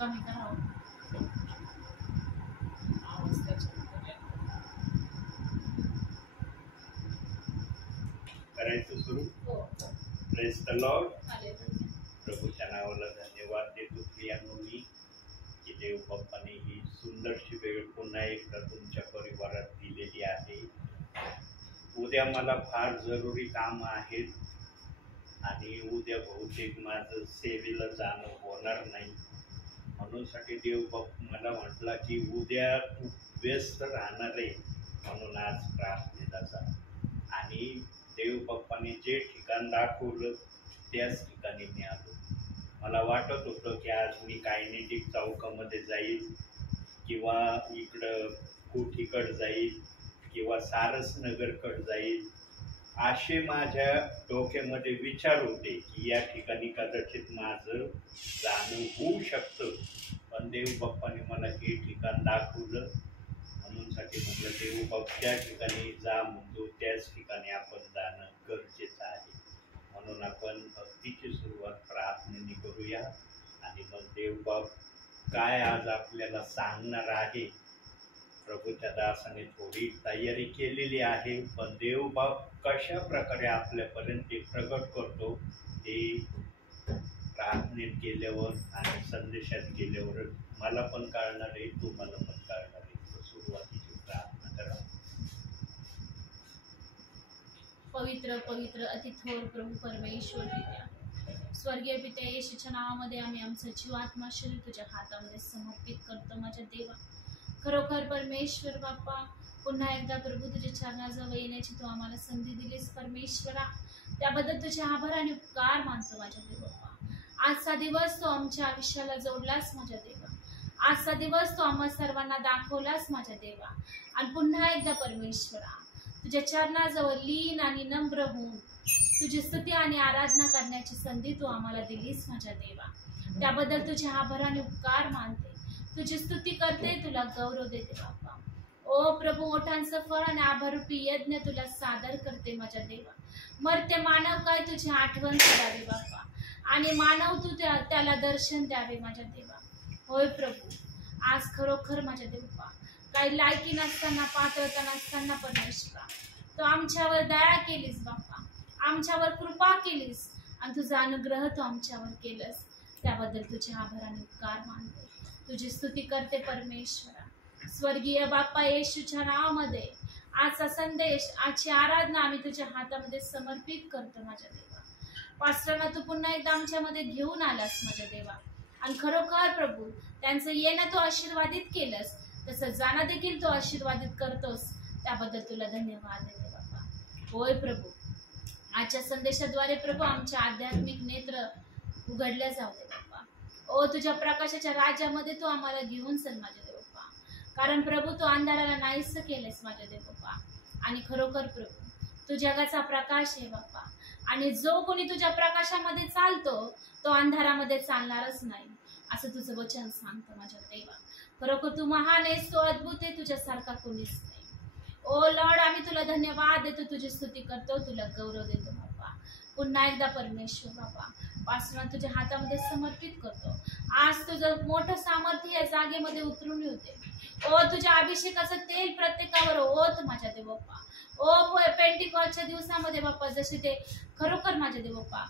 कमी करावं आवाज त्याच्यामध्ये. करायचं सुरू. हो. Praise the Lord. हालेलुया. प्रभूच्या नावाला धन्यवाद देतो प्रियांनो मी की देव बाप्पाने ही सुंदरशी वेळ पुन्हा एकदा तुमच्या परिवारात दिलेली आहे. उद्या मला फार जरुरी कामं आहेत आणि उद्या बहुतेक माझं सेवेला जाणं होणार नाही. म्हणूनसाठी देव बाप्पा मला म्हटला की उद्या तू व्यस्त राहणार आहे म्हणून आज प्रार्थनेला जा. आणि देव बाप्पाने जे ठिकाण दाखवलं त्याच ठिकाणी मी आलो. मला वाटत होतं की आज मी कायनेटिक चौकामध्ये जाईल किंवा इकडं कोठीकडं जाईल किंवा सारसनगरकडं जाईल असे माझ्या डोक्यामध्ये विचार होते की या ठिकाणी कदाचित माझं जाणं होऊ शकतं. पण देव बाप्पाने मला हे ठिकाण दाखवलं म्हणूनसाठी म्हटलं देव बाप्पा त्या ठिकाणी जा म्हणतो त्याच ठिकाणी आपण जाणं गरजेचं आहे. म्हणून आपण भक्तीची सुरुवात प्रार्थनेने करूया आणि मग देवबाप काय आज आपल्याला सांगणार आहे. प्रभूच्या दासाने थोडी तयारी केलेली आहे पण देवबाप कशा प्रकारे आपल्यापर्यंत ते प्रकट करतो ते प्रार्थनेत केल्यावर आणि संदेशात गेल्यावर मला पण कळणार आहे, तुम्हाला पण कळणार आहे. तर सुरुवातीची प्रार्थना करा. पवित्र पवित्र अति थोर प्रभू परमेश्वर पित्या, स्वर्गीय पित्या, येशूच्या नावामध्ये आम्ही आमचं जीव आत्मा शरीर तुझ्या हातामध्ये समर्पित करतो माझ्या देवा. खरोखर परमेश्वर बाप्पा पुन्हा एकदा प्रभू तुझ्या चरणाजवळ येण्याची तू आम्हाला संधी दिलीस परमेश्वरा, त्याबद्दल तुझे आभार आणि उपकार मानतो माझ्या देव बाप्पा. आजचा दिवस तो आमच्या आयुष्याला जोडलास माझ्या देवा. आजचा दिवस तो आम्हा सर्वांना दाखवलास माझ्या देवा. आणि पुन्हा एकदा परमेश्वरा तुझ्या चरणाजवळ लीन आणि नम्र होऊन तुझी स्तुती आणि आराधना करण्याची संधी तू आम्हाला दिलीस माझ्या देवा. त्याबद्दल तुझे आभार आणि उपकार मानते, तुझी स्तुती करते, तुला गौरव देते बाप्पा. ओ प्रभू, ओठांचं फळ आणि आभारूपी यज्ञ तुला सादर करते माझ्या देवा. मर्त्य मानव काय तुझी आठवण करावी बाप्पा आणि मानव तू त्याला दर्शन द्यावे माझ्या देवा. होय प्रभू, आज खरोखर माझ्या देवा काही लायकी नसताना, पात्रता नसताना परमेश्वरा तो आमच्यावर दया केलीस बाप्पा, आमच्यावर कृपा केलीस आणि तुझा अनुग्रह तू आमच्यावर केलंस. त्याबद्दल तुझे आभार आणि उपकार मानते, तुझी स्तुती करते परमेश्वरा. स्वर्गीय बाप्पा येशूच्या नावामध्ये आजचा संदेश, आजची आराधना आम्ही तुझ्या हातामध्ये समर्पित करतो माझ्या देवा. पास्टरना तू पुन्हा एकदा आमच्यामध्ये घेऊन आलास माझ्या देवा. आणि खरोखर प्रभू त्यांचं येणं तू आशीर्वादित केलंस, तसं जाणं देखील तू आशीर्वादित करतोस. त्याबद्दल तुला धन्यवाद देते बाप्पा. होय प्रभू, आजच्या संदेशाद्वारे प्रभू आमचे आध्यात्मिक नेत्र उघडल्या जाऊ दे बाप्पा. ओ तुझ्या प्रकाशाच्या राज्यामध्ये तू आम्हाला घेऊन चल माझ्या देव बाप्पा. कारण प्रभू तू अंधाराला नाहीसं केलंस माझ्या देव बाप्पा. आणि खरोखर प्रभू तू जगाचा प्रकाश आहे बाप्पा. आणि जो कोणी तुझ्या प्रकाशामध्ये चालतो तो अंधारामध्ये चालणारच नाही, असं तुझं वचन सांगतं माझ्या देवा. खरोखर तू महान आहेस, तू अद्भुत आहे, तुझ्यासारखा कोणीच नाही. ओ लॉर्ड, आम्ही तुला धन्यवाद देतो, तुझी स्तुती करतो, तुला गौरव देतो बाप्पा. पुन्हा एकदा परमेश्वर बाप्पा पासून तुझ्या हातामध्ये समर्पित करतो. आज तुझं मोठं सामर्थ्य या जागेमध्ये उतरून येते. ओ तुझ्या अभिषेकाचं तेल प्रत्येकावर ओत माझ्या देव बाप्पा. ओ पेंटिकॉस्टच्या दिवसामध्ये बाप्पा जसे ते खरोखर माझ्या देव बाप्पा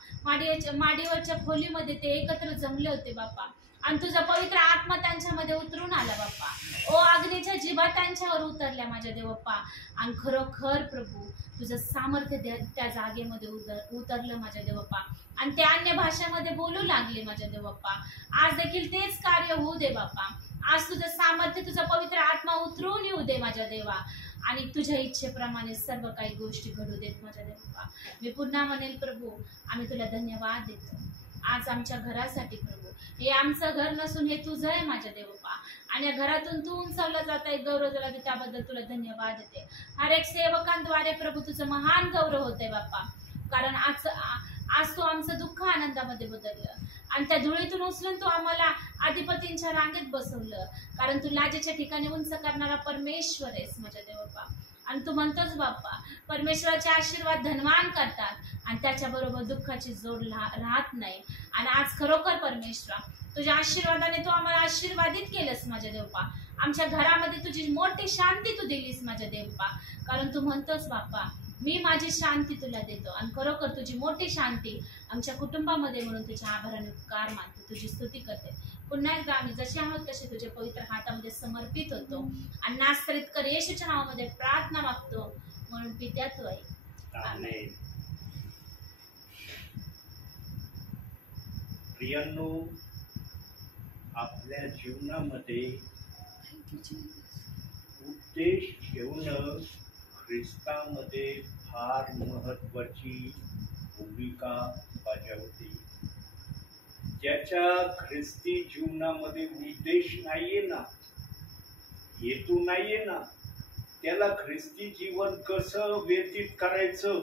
माडीवरच्या खोलीमध्ये ते एकत्र जमले होते बाप्पा, आणि तुझा पवित्र आत्मा त्यांच्यामध्ये उतरून आला बाप्पा. ओ अग्नीच्या जिभा त्यांच्यावर उतरल्या माझ्या देव बाप्पा. आणि खरोखर प्रभू तुझं सामर्थ्य त्या जागेमध्ये उतरलं माझ्या देव बाप्पा. आणि ते अन्य भाषेमध्ये बोलू लागले माझ्या देव बाप्पा. आज देखील तेच कार्य होऊ दे बाप्पा. आज तुझं सामर्थ्य, तुझा पवित्र आत्मा उतरून येऊ दे माझ्या देवा. आणि तुझ्या इच्छेप्रमाणे सर्व काही गोष्टी घडू देत माझ्या देवा. मी पुन्हा म्हणेल प्रभू, आम्ही तुला धन्यवाद देतो आज आमच्या घरासाठी प्रभू. हे आमचं घर नसून हे तुझं आहे माझ्या देवपा. आणि या घरातून तू उंचावला जात आहे, गौरव दिला, त्याबद्दल तुला धन्यवाद देते. हर एक सेवकांद्वारे प्रभू तुझं महान गौरव होतंय बाप्पा. कारण आज तू आमचं दुःख आनंदामध्ये बदललं आणि त्या धुळीतून उचलून तू आम्हाला अधिपतींच्या रांगेत बसवलं. कारण तू लाजेच्या ठिकाणी उंच करणारा परमेश्वर आहेस माझ्या देवपा. आणि तू म्हणतोस बाप्पा परमेश्वराचे आशीर्वाद धनवान करतात आणि त्याच्याबरोबर दुःखाची जोड राहत नाही. आणि आज खरोखर परमेश्वरा तुझ्या आशीर्वादाने तू आम्हाला आशीर्वादित केलंस माझ्या देवपा. आमच्या घरामध्ये तुझी मोठी शांती तू दिलीस माझ्या देवपा. कारण तू म्हणतोस बाप्पा मी माझी शांती तुला देतो आणि खरोखर तुझी मोठी शांती आमच्या कुटुंबामध्ये म्हणून तुझ्या आभाराने उपकार मानते, तुझी स्तुती करते. पुन्हा एकदा आम्ही जसे आहोत तसे तुझ्या पवित्र हातामध्ये समर्पित होतो आणि नासरीत कर येशूच्या नावामध्ये प्रार्थना मागतो म्हणून पित्या तू ऐक. आमेन. प्रियांनो, आपल्या जीवनामध्ये उद्देश ठेवणं ख्रिस्तामध्ये फार महत्वाची भूमिका बजावते. ज्याच्या ख्रिस्ती जीवनामध्ये उद्देश नाहीये ना, हेतू नाहीये ना, त्याला ख्रिस्ती जीवन कसं व्यतीत करायचं,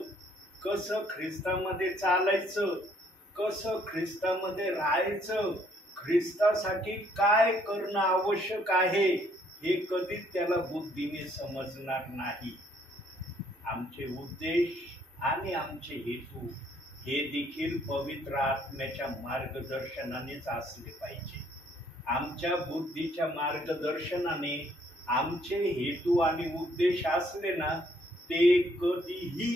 कसं ख्रिस्तामध्ये चालायचं, कसं ख्रिस्तामध्ये राहायचं, ख्रिस्तासाठी काय करणं आवश्यक आहे हे कधीच त्याला बुद्धीने समजणार नाही. आमचे उद्देश आणि आमचे हेतू हे देखील पवित्र आत्म्याच्या मार्गदर्शनानेच असले पाहिजे. आमच्या बुद्धीच्या मार्गदर्शनाने आमचे हेतू आणि उद्देश असले ना, ते कधीही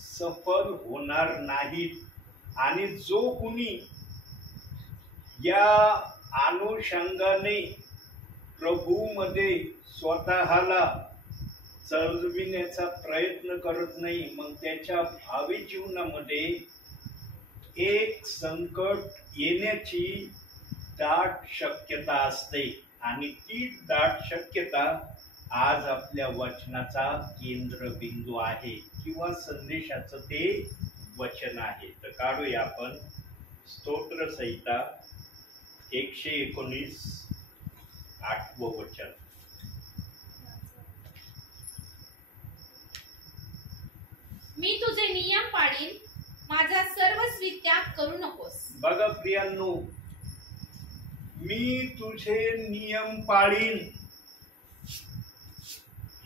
सफल होणार नाहीत. आणि जो कुणी या अनुषंगाने प्रभूमध्ये स्वतःला चलविण्याचा प्रयत्न करत नाही, मग त्याच्या भावी जीवनामध्ये एक संकट येण्याची दाट शक्यता असते. आणि ती दाट शक्यता आज आपल्या वचनाचा केंद्रबिंदू आहे किंवा संदेशाचं ते वचन आहे. तर काढूया आपण स्तोत्र संहिता 119 8वं वचन. मी तुझे नियम पाळीन, माझा सर्वस्वी त्याग करू नकोस. बघा प्रियांनो, मी तुझे नियम पाळीन.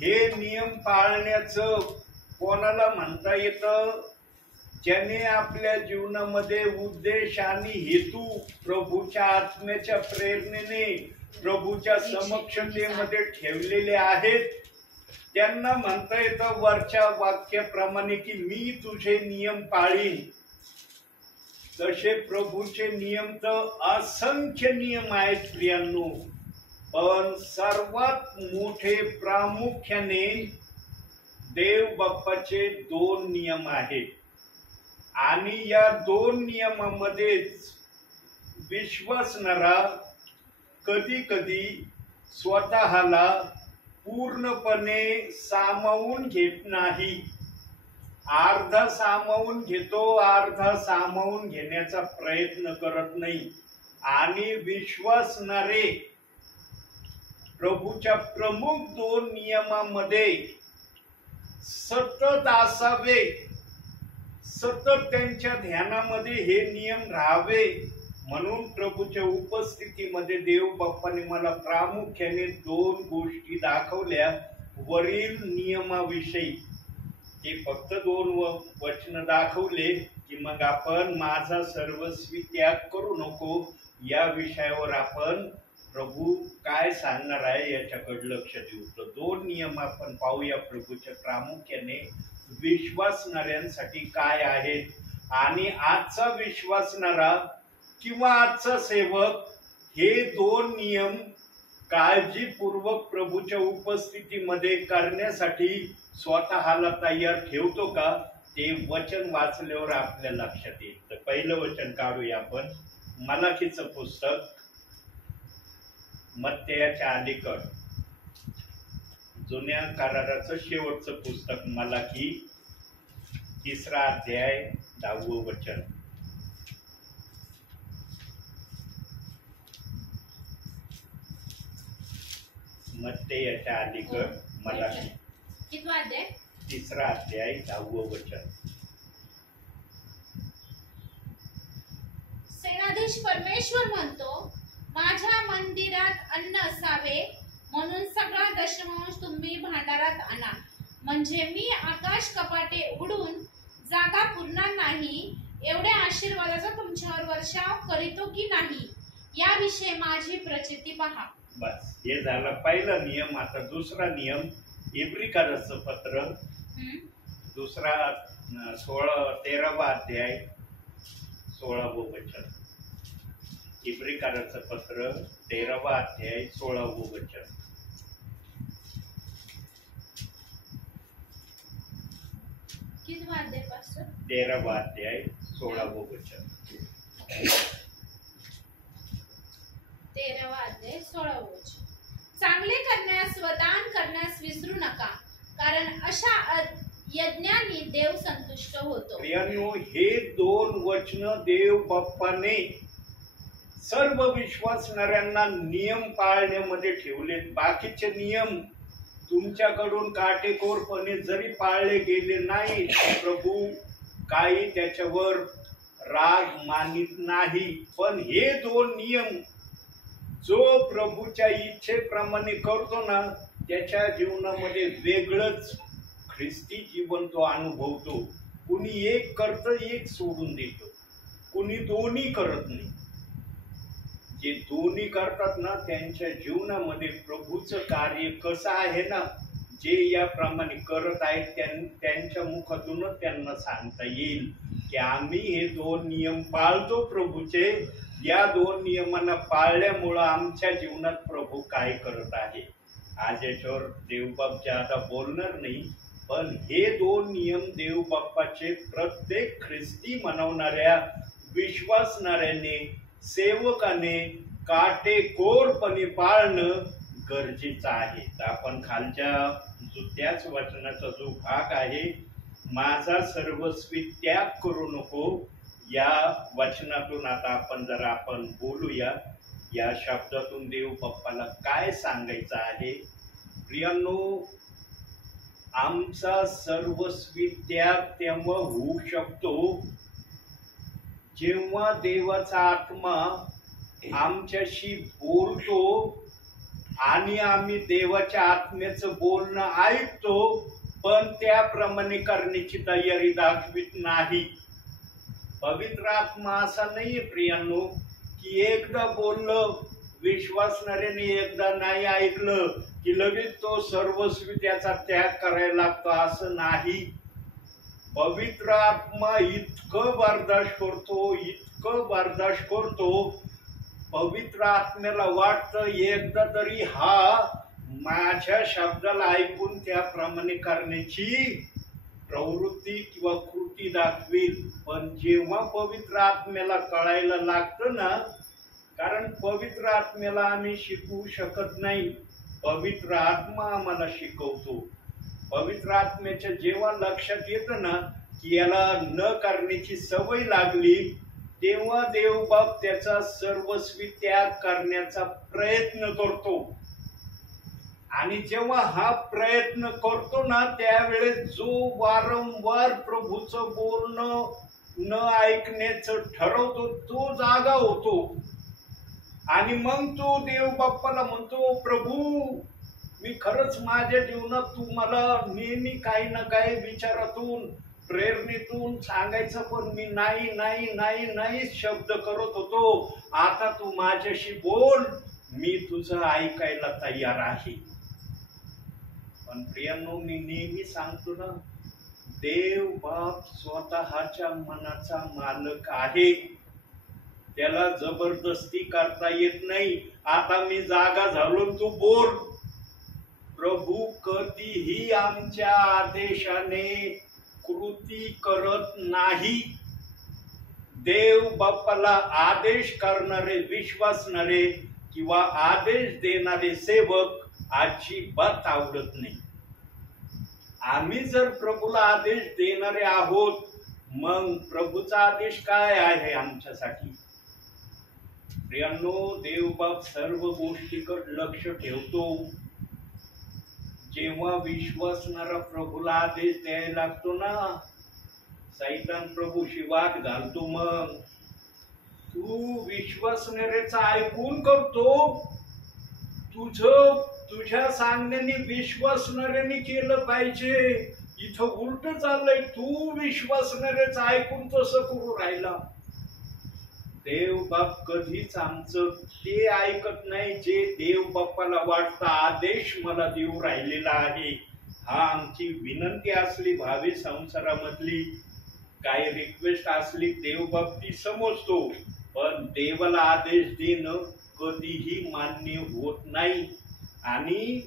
हे नियम पाळण्याचं कोणाला म्हणता येतं? ज्याने आपल्या जीवनामध्ये उद्देश आणि हेतू प्रभूच्या आत्म्याच्या प्रेरणेने प्रभूच्या समक्षतेमध्ये ठेवलेले आहेत, त्यांना म्हणता येतं वरच्या वाक्याप्रमाणे की मी तुझे नियम पाळीन. तसे प्रभूचे नियम तर असंख्य नियम आहेत प्रियांनो, पण सर्वात मोठे प्रामुख्याने देव बाप्पाचे 2 नियम आहेत. आणि या 2 नियमामध्येच विश्वासणारा कधी कधी स्वतःला पूर्णपणे सामावून घेत नाही. अर्धा सामावून घेतो, अर्धा सामावून घेण्याचा प्रयत्न करत नाही. आणि विश्वासणारे प्रभूच्या प्रमुख 2 नियमामध्ये सतत असावे, सतत त्यांच्या ध्यानामध्ये हे नियम राहावे. म्हणून प्रभूच्या उपस्थितीमध्ये देव बाप्पाने मला प्रामुख्याने 2 गोष्टी दाखवल्या वरील नियमाविषयी. ते फक्त 2 वचन दाखवले की मग आपण माझा सर्वस्वी त्याग करू नको या विषयावर आपण प्रभू काय सांगणार आहे याच्याकडे लक्ष देऊ. तर 2 नियम आपण पाहूया प्रभूच्या प्रामुख्याने विश्वासणाऱ्यांसाठी काय आहेत. आणि आजचा विश्वासणारा किंवा आजचा सेवक हे 2 नियम काळजीपूर्वक प्रभूच्या उपस्थितीमध्ये करण्यासाठी स्वतःला तयार ठेवतो का, ते वचन वाचल्यावर आपल्या लक्षात येईल. तर पहिलं वचन काढूया आपण मलाखीचं पुस्तक, मत्तेयाच्या अलीकड जुन्या कराराचं शेवटचं पुस्तक मलाखी 3रा अध्याय 10वं वचन. मत्तेयाच्या अलीकड मलाखी 3रा अध्याय 10वं वचन. सेनाधीश परमेश्वर म्हणतो, माझ्या मंदिरात अन्न असावे म्हणून सगळा दशमांश तुम्ही भांडारात आणा म्हणजे मी आकाश कपाटे उघडून जागा पुरणार नाही, एवढ्या आशीर्वादाचा तुमच्यावर वर्षाव करीतो की नाही याविषयी माझी प्रचिती पहा. बस हे झालं पहिला नियम. आता दुसरा नियम, इब्रिकाराचं पत्र दुसरा 13वा अध्याय 16वं वचन. इब्रिकाराचं पत्र 13वा अध्याय 16वं वचन. कितवा अध्याय पास्टर? 13वा अध्याय 16वं वचन. 13वा अध्याय 16वं वचन. चांगले करण्यास व दान करण्यास विसरू नका, कारण अशा यज्ञांनी देव संतुष्ट होतो. प्रियांनो, हे 2 वचन देव बाप्पाने सर्व विश्वासणाऱ्यांना नियम पाळण्यामध्ये ठेवलेत. बाकीचे नियम तुमच्याकडून काटेकोरपणे जरी पाळले गेले नाही, प्रभू काही त्याच्यावर राग मानित नाही. पण हे 2 नियम जो प्रभूच्या इच्छेप्रमाणे करतो ना, त्याच्या जीवनामध्ये वेगळंच ख्रिस्ती जीवन तो अनुभवतो. कुणी एक करतं, एक सोडून देतो. कुणी दोन्ही करत नाही. जे दोन्ही करतात ना, त्यांच्या जीवनामध्ये प्रभूचं कार्य कसं आहे ना, जे याप्रमाणे करत आहेत त्यांच्या मुखातूनच त्यांना सांगता येईल की आम्ही हे 2 नियम पाळतो प्रभूचे. या 2 नियमांना पाळल्यामुळं आमच्या जीवनात प्रभू काय करत आहे. आज याच्यावर देवबाप ज्यादा बोलणार नाही, पण हे 2 नियम देवबाप्पाचे प्रत्येक ख्रिस्ती मनवणाऱ्या विश्वासणाऱ्याने, सेवकाने काटेकोरपणे पाळणं गरजेचं आहे. तर आपण खालच्या त्याच वचनाचा जो भाग आहे, माझा सर्वस्वी त्याग करू नको, या वचनातून आता आपण बोलूया. या शब्दातून देव बाप्पाला काय सांगायचं आहे. प्रियांनो, आमचा सर्वस्वी त्याग तेव्हा होऊ शकतो जेव्हा देवाचा आत्मा आमच्याशी बोलतो आणि आम्ही देवाच्या आत्म्याचं बोलणं ऐकतो, पण त्याप्रमाणे करण्याची तयारी दाखवित नाही. पवित्र आत्मा असा नाहीये प्रियांनो की एकदा बोललं विश्वासणाऱ्याने, एकदा नाही ऐकलं की लगेच तो सर्वस्वी त्याचा त्याग करायला लागतो, असं नाही. पवित्र आत्मा इतकं बर्दाश्त करतो, पवित्र आत्म्याला वाटतं एकदा तरी हा माझ्या शब्दाला ऐकून त्याप्रमाणे करण्याची प्रवृत्ती किंवा कृती दाखवेल. पण जेव्हा पवित्र आत्म्याला कळायला लागतं ना, कारण पवित्र आत्म्याला आम्ही शिकवू शकत नाही, पवित्र आत्मा आम्हाला शिकवतो. पवित्र आत्म्याच्या जेव्हा लक्षात येतं ना की याला न करण्याची सवय लागली, तेव्हा देवबाप त्याचा सर्वस्वी त्याग करण्याचा प्रयत्न करतो. आणि जेव्हा हा प्रयत्न करतो ना, त्यावेळेस जो वारंवार प्रभूचं बोलणं न ऐकण्याचं ठरवतो, तो जागा होतो. आणि मग तो देव बाप्पाला म्हणतो, प्रभू मी खरंच माझ्या जीवनात तू मला नेहमी काही ना काही विचारातून, प्रेरणेतून सांगायचं, पण मी नाही नाही नाही नाही शब्द करत होतो. आता तू माझ्याशी बोल, मी तुझं ऐकायला तयार आहे. पण प्रियांनो, मी नेहमी सांगतो ना, देव बाप स्वतःच्या मनाचा मालक आहे. त्याला जबरदस्ती करता येत नाही. आता मी जागा झालो, तू बोल. प्रभू कधीही आमच्या आदेशाने कृती करत नाही. देव बाप्पाला आदेश करणारे विश्वासणारे किंवा आदेश देणारे सेवक अजिबात आवडत नाही. आम्ही जर प्रभूला आदेश देणारे आहोत, मग प्रभूचा आदेश काय आहे आमच्यासाठी. प्रियांनो, देवबाप सर्व गोष्टीकडे लक्ष ठेवतो. जेव्हा विश्वासणारा प्रभूला आदेश द्यायला लागतो ना, सैतान प्रभूशी वाद घालतो. मग तू विश्वासणाऱ्याचं ऐकून करतो, तुझं तुझ्या सांगण्याने विश्वासणाऱ्याने केलं पाहिजे. इथं उलट चाललंय, तू विश्वासणाऱ्याच ऐकून तसं करू राहिला. देव बाप कधीच आमचं ते ऐकत नाही जे देव बाप्पाला वाटतं आदेश मला देऊ राहिलेला आहे. हा आमची विनंती असली भावी संसारामधली काही रिक्वेस्ट असली देव बाप ती समजतो, पण देवाला आदेश देणं कधीही मान्य होत नाही. आणि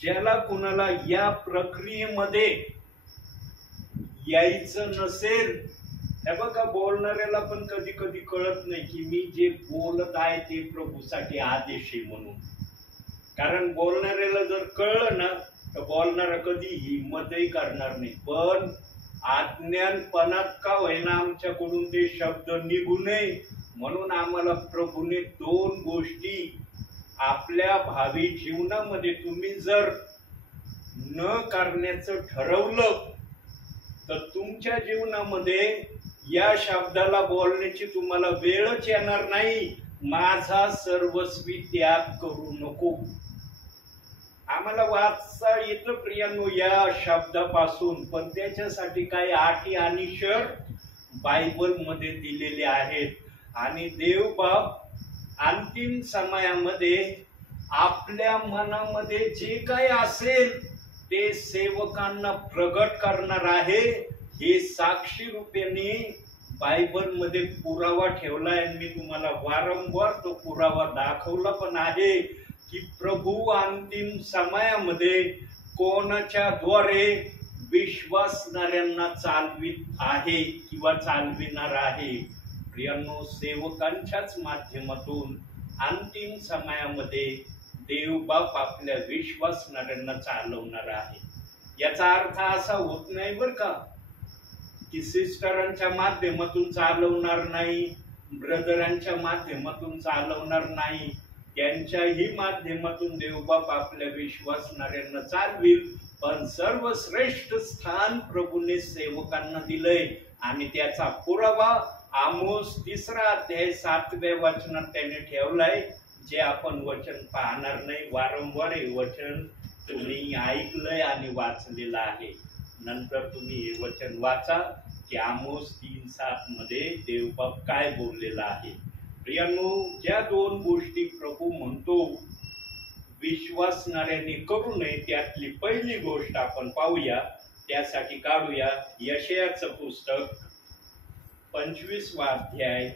ज्याला कुणाला या प्रक्रियेमध्ये यायचं नसेल, हे बघा बोलणाऱ्याला पण कधी कधी कळत नाही की मी जे बोलत आहे ते प्रभूसाठी आदेश आहे म्हणून. कारण बोलणाऱ्याला जर कळलं ना तर बोलणारा कधी हिंमतही करणार नाही. पण अज्ञानपणात का होईना आमच्याकडून ते शब्द निघू नये म्हणून आम्हाला प्रभूने दोन गोष्टी आपल्या भावी जीवनामध्ये तुम्ही जर न करण्याचं ठरवलं तर तुमच्या जीवनामध्ये या शब्दाला बोलण्याची तुम्हाला वेळच येणार नाही, माझा सर्वस्वी त्याग करू नको. आम्हाला वाचता येतं प्रियांनो या शब्दापासून, पण त्याच्यासाठी काही अटी आणि शर्त बायबल मध्ये दिलेले आहेत. आणि देव बाप अंतिम समयामध्ये आपल्या मनामध्ये जे काही असेल ते सेवकांना प्रगट करणार आहे. हे साक्षी रूपेने बायबल मध्ये पुरावा ठेवलाय. मी तुम्हाला वारंवार तो पुरावा दाखवला पण आहे की प्रभू अंतिम समयामध्ये कोणाच्या द्वारे विश्वासणाऱ्यांना चालवित आहे किंवा चालविणार आहे. प्रियांनो, सेवकांच्याच माध्यमातून अंतिम समयामध्ये देव बाप आपल्या विश्वासणाऱ्यांना चालवणार आहे. याचा अर्थ असा होत नाही बर का की सिस्टरांच्या माध्यमातून चालवणार नाही, ब्रदरांच्या माध्यमातून चालवणार नाही. त्यांच्याही माध्यमातून देवबाप आपल्या विश्वासणाऱ्यांना चालविल. पण सर्वश्रेष्ठ स्थान प्रभूने सेवकांना दिलंय आणि त्याचा पुरावा आमोस 3 अध्याय 7व्या वचनात त्याने ठेवलाय, जे आपण वचन पाहणार नाही. वारंवार हे वचन तुम्ही ऐकलंय आणि वाचलेलं आहे. नंतर तुम्ही हे वचन वाचा की आमोस 3:7 मध्ये देवबाप काय बोललेला आहे. प्रियांनो, ज्या दोन गोष्टी प्रभू म्हणतो विश्वासणाऱ्यांनी करू नये त्यातली पहिली गोष्ट आपण पाहूया. त्यासाठी काढूया यशायाचं पुस्तक 25वा अध्याय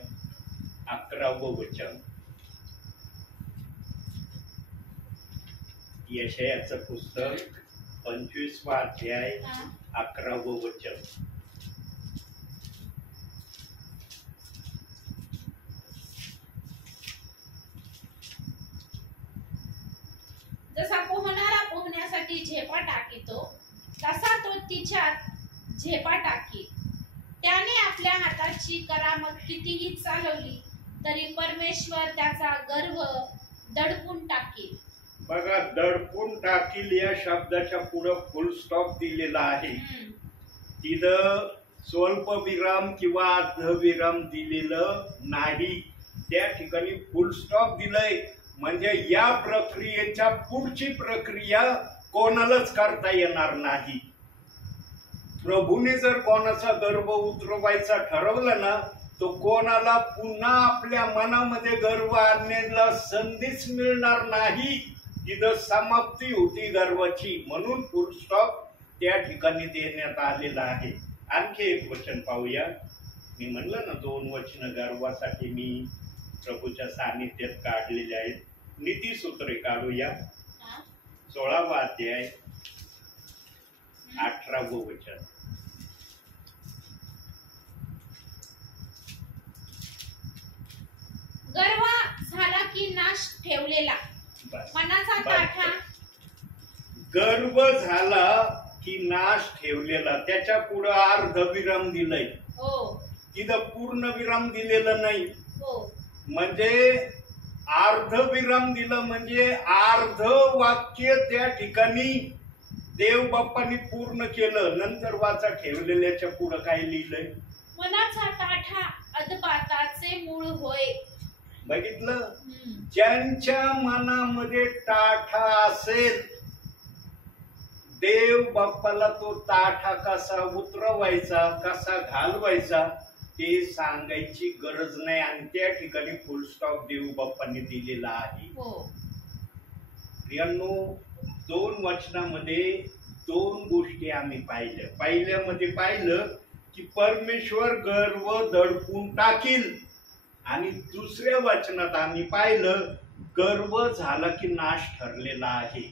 11वं वचन. यशायाचं पुस्तक 25वा अध्याय 11वं वचन. जसा पोहणारा पोहण्यासाठी झेपा टाकीतो तसा तो तिच्यात झेपा टाकी. त्याने आपल्या हाताची करामत कितीही चालवली तरी परमेश्वर त्याचा गर्व दडपून टाकील. बघा, दडपून टाकील या शब्दाच्या पुढे फुल स्टॉप दिलेला आहे. तिथं स्वल्पविराम किंवा अर्धविराम दिलेलं नाही, त्या ठिकाणी फुल स्टॉप दिलंय. म्हणजे या प्रक्रियेच्या पुढची प्रक्रिया कोणालाच करता येणार नाही. प्रभूने जर कोणाचा गर्व उतरवायचा ठरवलं ना तो कोणाला पुन्हा आपल्या मनामध्ये गर्व आणण्याला संधीच मिळणार नाही. तिथं समाप्ती होती गर्वाची, म्हणून फुल स्टॉप त्या ठिकाणी देण्यात आलेला आहे. आणखी एक वचन पाहूया. मी म्हणलं ना 2 वचन गर्वासाठी मी प्रभूच्या सानिध्यात काढलेले आहेत. नीतिसूत्रे काढूया. 16वा अध्याय 18वं वचन. गर्व झाला की नाश ठेवलेला मनाचा ताठा. गर्व झाला की नाश ठेवलेला, त्याच्या पुढे अर्धविराम दिलंय. हो, तिथं पूर्ण विराम दिलेलं नाही. हो, म्हणजे अर्धविराम दिलं म्हणजे अर्ध वाक्य त्या ठिकाणी देव बाप्पांनी पूर्ण केलं. नंतर वाचा ठेवलेल्याच्या पुढे काय लिहिलंय. मनाचा ताठा अदपाताचे मूळ होय. बघितलं, हम्म. ज्यांच्या मनामध्ये ताठा असेल, देव बाप्पाला तो ताठा कसा उतरवायचा, कसा घालवायचा ते सांगायची गरज नाही. आणि त्या ठिकाणी फुल स्टॉप देव बाप्पांनी दिलेला आहे. हो. प्रियांनो, 2 वचनामध्ये 2 गोष्टी आम्ही पाहिल्या. पहिल्यामध्ये पाहिलं की परमेश्वर गर्व दडपून टाकील, आणि दुसऱ्या वचनात आम्ही पाहिलं गर्व झाला की नाश ठरलेला आहे.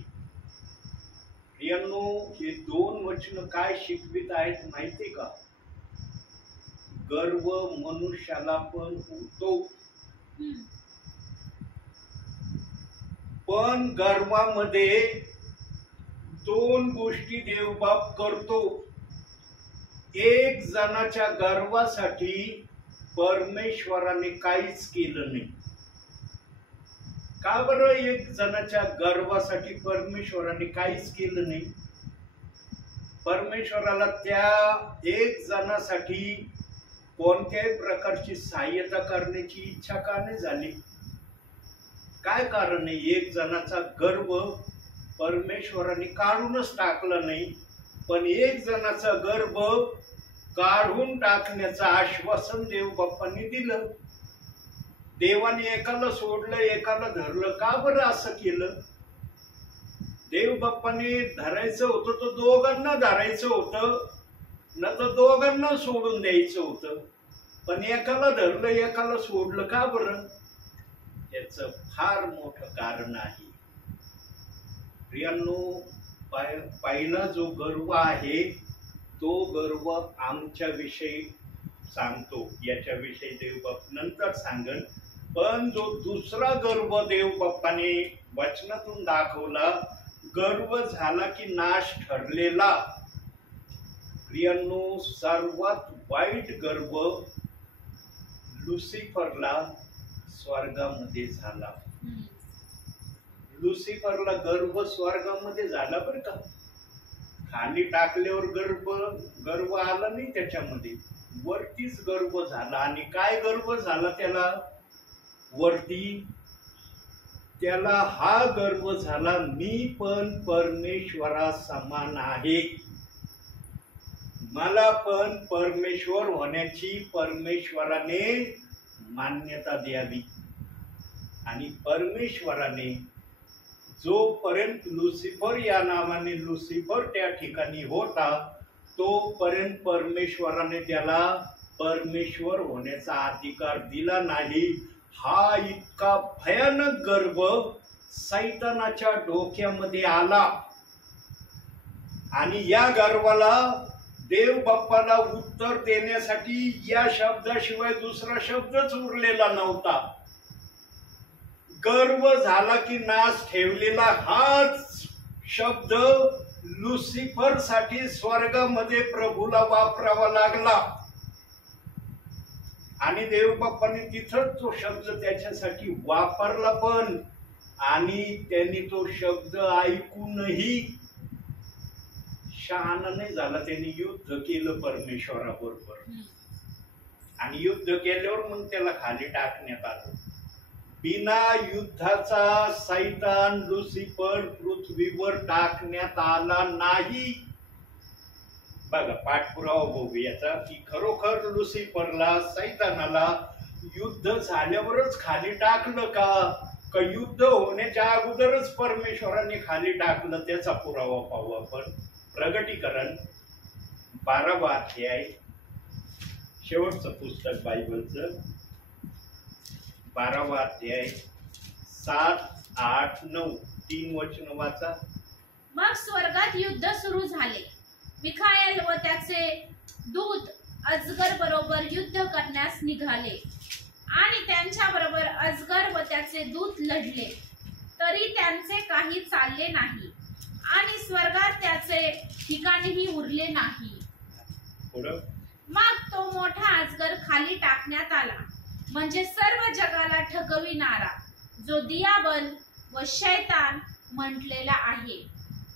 प्रियांनो, हे 2 वचन काय शिकवित आहेत माहिती का? गर्व मनुष्याला पण होतो, हम्म. पण गर्वामध्ये 2 गोष्टी देवबाप करतो. एक जणाच्या गर्वासाठी परमेश्वराने काहीच केलं नाही. का बरं एक जणाच्या गर्वासाठी परमेश्वराने काहीच केलं नाही? परमेश्वराला त्या एक जणासाठी कोणत्याही प्रकारची सहाय्यता करण्याची इच्छा का नाही झाली? काय कारण आहे? एक जणाचा गर्व परमेश्वराने काढूनच टाकला नाही, पण एक जणाचा गर्व काढून टाकण्याचं आश्वासन देव बाप्पांनी दिलं. देवाने एकाला सोडलं, एकाला धरलं. का बरं असं केलं? देव बाप्पाने धरायचं होतं तर दोघांना धरायचं होतं, न तर दोघांना सोडून द्यायचं होतं. पण एकाला धरलं, एकाला सोडलं. का बरं? याचं फार मोठं कारण आहे. प्रियांनो, पहिला जो गर्व आहे तो गर्व आमच्या विषयी सांगतो, याच्याविषयी देवबाप नंतर सांगेल. पण जो दुसरा गर्व देव बाप्पाने वचनातून दाखवला, गर्व झाला की नाश ठरलेला. प्रियांनो, सर्वात वाईट गर्व लुसिफरला स्वर्गामध्ये झाला. लुसिफरला गर्व स्वर्गामध्ये झाला बरं का. खाली टाकल्यावर गर्व आला नाही त्याच्यामध्ये, वरतीच गर्व झाला. आणि काय गर्व झाला त्याला वरती? त्याला हा गर्व झाला, मी पण परमेश्वरा समान आहे, मला पण परमेश्वर होण्याची परमेश्वराने मान्यता द्यावी. आणि परमेश्वराने जोपर्यंत लुसिफर या नावाने लुसिफर त्या ठिकाणी होता, तोपर्यंत परमेश्वराने त्याला परमेश्वर होण्याचा अधिकार दिला नाही. हा इतका भयानक गर्व सैतानाच्या डोक्यामध्ये आला. आणि या गर्वाला देव बाप्पाला उत्तर देण्यासाठी या शब्दाशिवाय दुसरा शब्दच उरलेला नव्हता. गर्व झाला की नाश ठेवलेला हाच शब्द लुसिफर साठी स्वर्गामध्ये प्रभूला वापरावा लागला. आणि देव बाप्पाने तिथंच तो शब्द त्याच्यासाठी वापरला पण. आणि त्यांनी तो शब्द ऐकूनही शहाणा नाही झाला. त्यांनी युद्ध केलं परमेश्वराबरोबर. आणि युद्ध केल्यावर मग त्याला खाली टाकण्यात आलं. बिना युद्धाचा सैतान लुसिफर पृथ्वीवर टाकण्यात आला नाही. बघा, पाठपुरावा बघू याचा की खरोखर लुसिफरला सैतानाला युद्ध झाल्यावरच खाली टाकलं का युद्ध होण्याच्या अगोदरच परमेश्वराने खाली टाकलं? त्याचा पुरावा पाहू आपण. प्रगटीकरण 12वा अध्याय, शेवटचं पुस्तक बायबलचं, 12वा अध्याय 7, 8, 9 3 वचन वाचा. मग स्वर्गात युद्ध सुरू झाले. मिखाएल व त्याचे दूत अजगर बरोबर युद्ध करण्यास निघाले आणि त्यांच्या बरोबर अजगर व त्याचे दूत लढले, तरी त्यांचे काही चालले नाही आणि स्वर्गात त्याचे ठिकाणीही उरले नाही. मग तो मोठा अजगर खाली टाकण्यात आला, म्हणजे सर्व जगाला ठगविणारा, जो दियाबल व शैतान म्हटलेला आहे.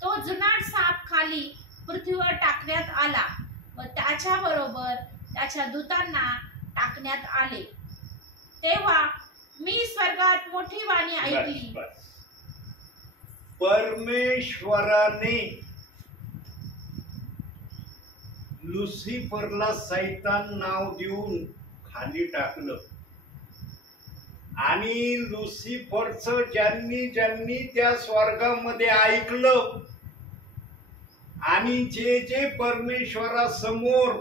तो जुनाट साप खाली पृथ्वीवर टाकण्यात आला व त्याच्या बरोबर त्याच्या दूतांना टाकण्यात आले. तेव्हा मी स्वर्गात मोठी वाणी ऐकली. परमेश्वराने लुसिफरला सैतान नाव देऊन खाली टाकलं आणि लुसिफरचं ज्यांनी ज्यांनी त्या स्वर्गामध्ये ऐकलं आणि जे जे परमेश्वरासमोर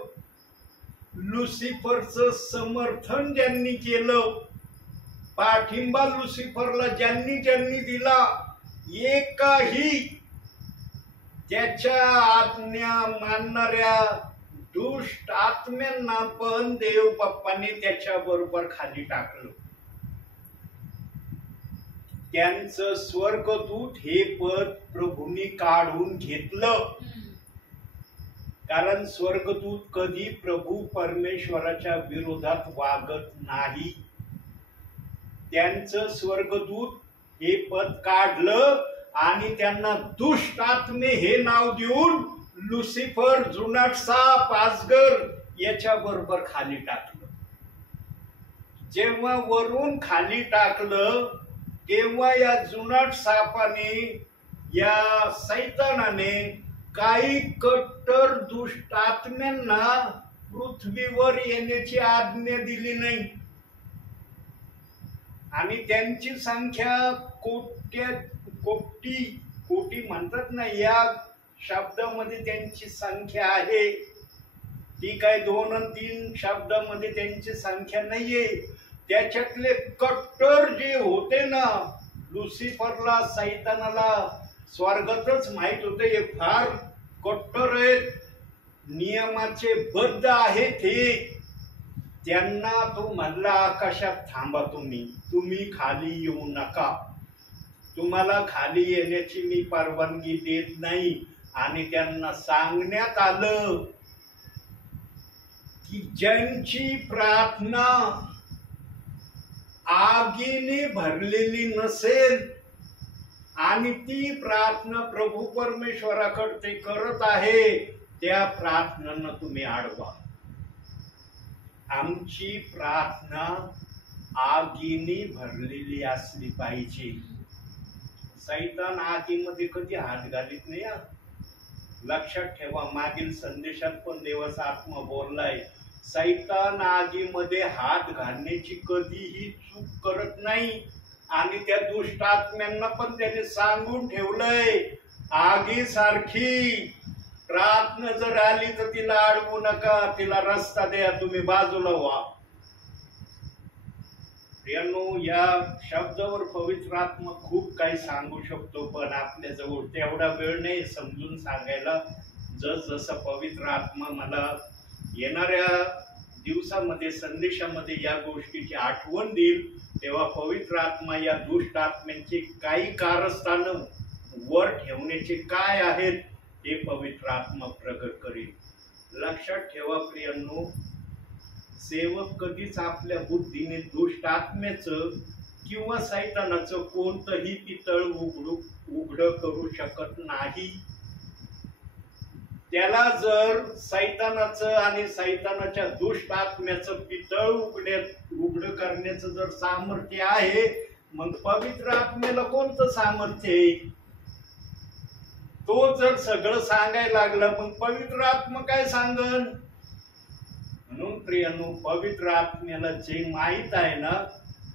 लुसिफरचं समर्थन ज्यांनी केलं, पाठिंबा लुसिफरला ज्यांनी ज्यांनी दिला, एकाही त्याच्या आज्ञा मानणाऱ्या दुष्ट आत्म्यांना पण देव बाप्पाने त्याच्या बरोबर खाली टाकलं. त्यांचं स्वर्गदूत हे पद प्रभूंनी काढून घेतलं, कारण स्वर्गदूत कधी प्रभू परमेश्वराच्या विरोधात वागत नाही. त्यांचं स्वर्गदूत हे पद काढलं आणि त्यांना दुष्ट आत्मे हे नाव देऊन लुसिफर, जुनाट साप, आजगर याच्या बरोबर खाली टाकलं. जेव्हा वरून खाली टाकलं तेव्हा या जुनाट सापाने, या सैतानाने काही कट्टर दुष्ट आत्म्यांना पृथ्वीवर येण्याची आज्ञा दिली नाही आणि त्यांची संख्या कोटी म्हणतात ना, या शब्दामध्ये त्यांची संख्या आहे. ती काय 2 आणि 3 शब्दामध्ये त्यांची संख्या नाहीये. त्याच्यातले कट्टर जे होते ना, लुसिफरला, सैतानाला स्वर्गातच माहित होते हे फार कट्टर आहेत, नियमाचे बद्ध आहेत हे. त्यांना तो म्हणला, आकाशात थांबा, तुम्ही खाली येऊ नका, तुम्हाला खाली येण्याची मी परवानगी देत नाही. आणि त्यांना सांगण्यात आलं की ज्यांची प्रार्थना आगीने भरलेली नसेल आणि ती प्रार्थना प्रभू परमेश्वराकडे ते करत आहे, त्या प्रार्थनांना तुम्ही अडवा. आमची प्रार्थना आगीने भरलेली असली पाहिजे. सैतान आगीमध्ये कधी हात घालीत नाही. लक्षात ठेवा, मागील संदेशात पण देवाचा आत्मा बोललाय, सैतान आगीमध्ये हात घालण्याची कधीही चूक करत नाही. आणि त्या दुष्ट आत्म्यांना पण त्याने सांगून ठेवलंय, आगीसारखी प्रार्थना जर आली तर तिला अडवू नका, तिला रस्ता द्या, तुम्ही बाजूला व्हा. प्रियांनो, या शब्दावर पवित्र आत्मा खूप काही सांगू शकतो, पण आपल्या जवळ तेवढा वेळ नाही समजून सांगायला. जसं पवित्र आत्मा मला येणाऱ्या दिवसामध्ये, संदेशामध्ये या गोष्टीची आठवण देईल, तेव्हा पवित्र आत्मा या दुष्ट आत्म्यांची काही कारस्थान वर ठेवण्याचे काय आहेत हे पवित्र आत्मा प्रगट करेल. लक्षात ठेवा प्रियांनो, सेवक कधीच आपल्या बुद्धीने दुष्ट आत्म्याचं किंवा सैतानाचं कोणतंही पितळ उघड करू शकत नाही. त्याला जर सैतानाचं आणि सैतानाच्या दुष्ट आत्म्याचं पितळ उघड करण्याचं जर सामर्थ्य आहे, मग पवित्र आत्म्याला कोणतं सामर्थ्य आहे? तो जर सगळं सांगायला लागला, मग पवित्र आत्मा काय सांगन? म्हणून प्रियांनो, पवित्र आत्म्याला जे माहित आहे ना,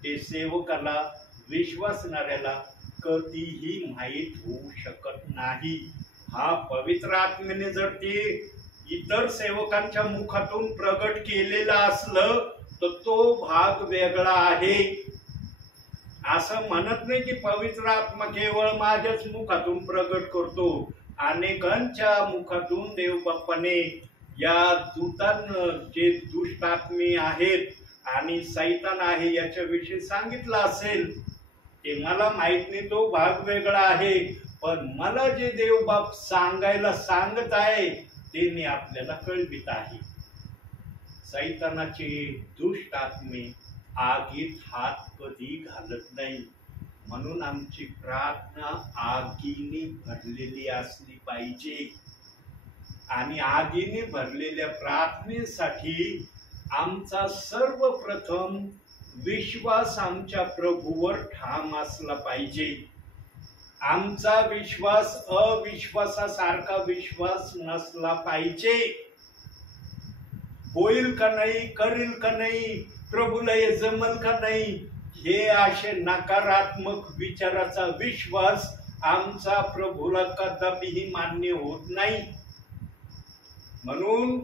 ते सेवकाला, विश्वासणाऱ्याला कधीही माहित होऊ शकत नाही. हा पवित्र आत्म्याने जर ते इतर सेवकांच्या मुखातून प्रगट केलेला असलं तर तो भाग वेगळा आहे. असं म्हणत नाही की पवित्र आत्मा केवळ माझ्याच मुखातून प्रगट करतो. अनेकांच्या मुखातून देव बाप्पाने या दूतांना, जे दुष्ट आत्मे आहेत आणि सैतान आहे याच्याविषयी सांगितलं असेल. ते मला माहित नाही, तो भाग वेगळा आहे. पण मला जे देव बाप सांगायला सांगत आहे ते मी आपल्याला कळवित आहे. सैतानाचे दुष्ट आत्मे आगीत हात कधी घालत नाही. म्हणून आमची प्रार्थना आगीने भरलेली असली पाहिजे. आणि आगीने भरलेल्या प्रार्थनेसाठी आमचा सर्वप्रथम विश्वास आमच्या प्रभूवर ठाम असला पाहिजे. आमचा विश्वास अविश्वासासारखा विश्वास नसला पाहिजे. होईल का नाही, करील का नाही, प्रभूला हे जमल का नाही, हे असे नकारात्मक विचाराचा विश्वास आमचा प्रभूला कदापिही मान्य होत नाही. म्हणून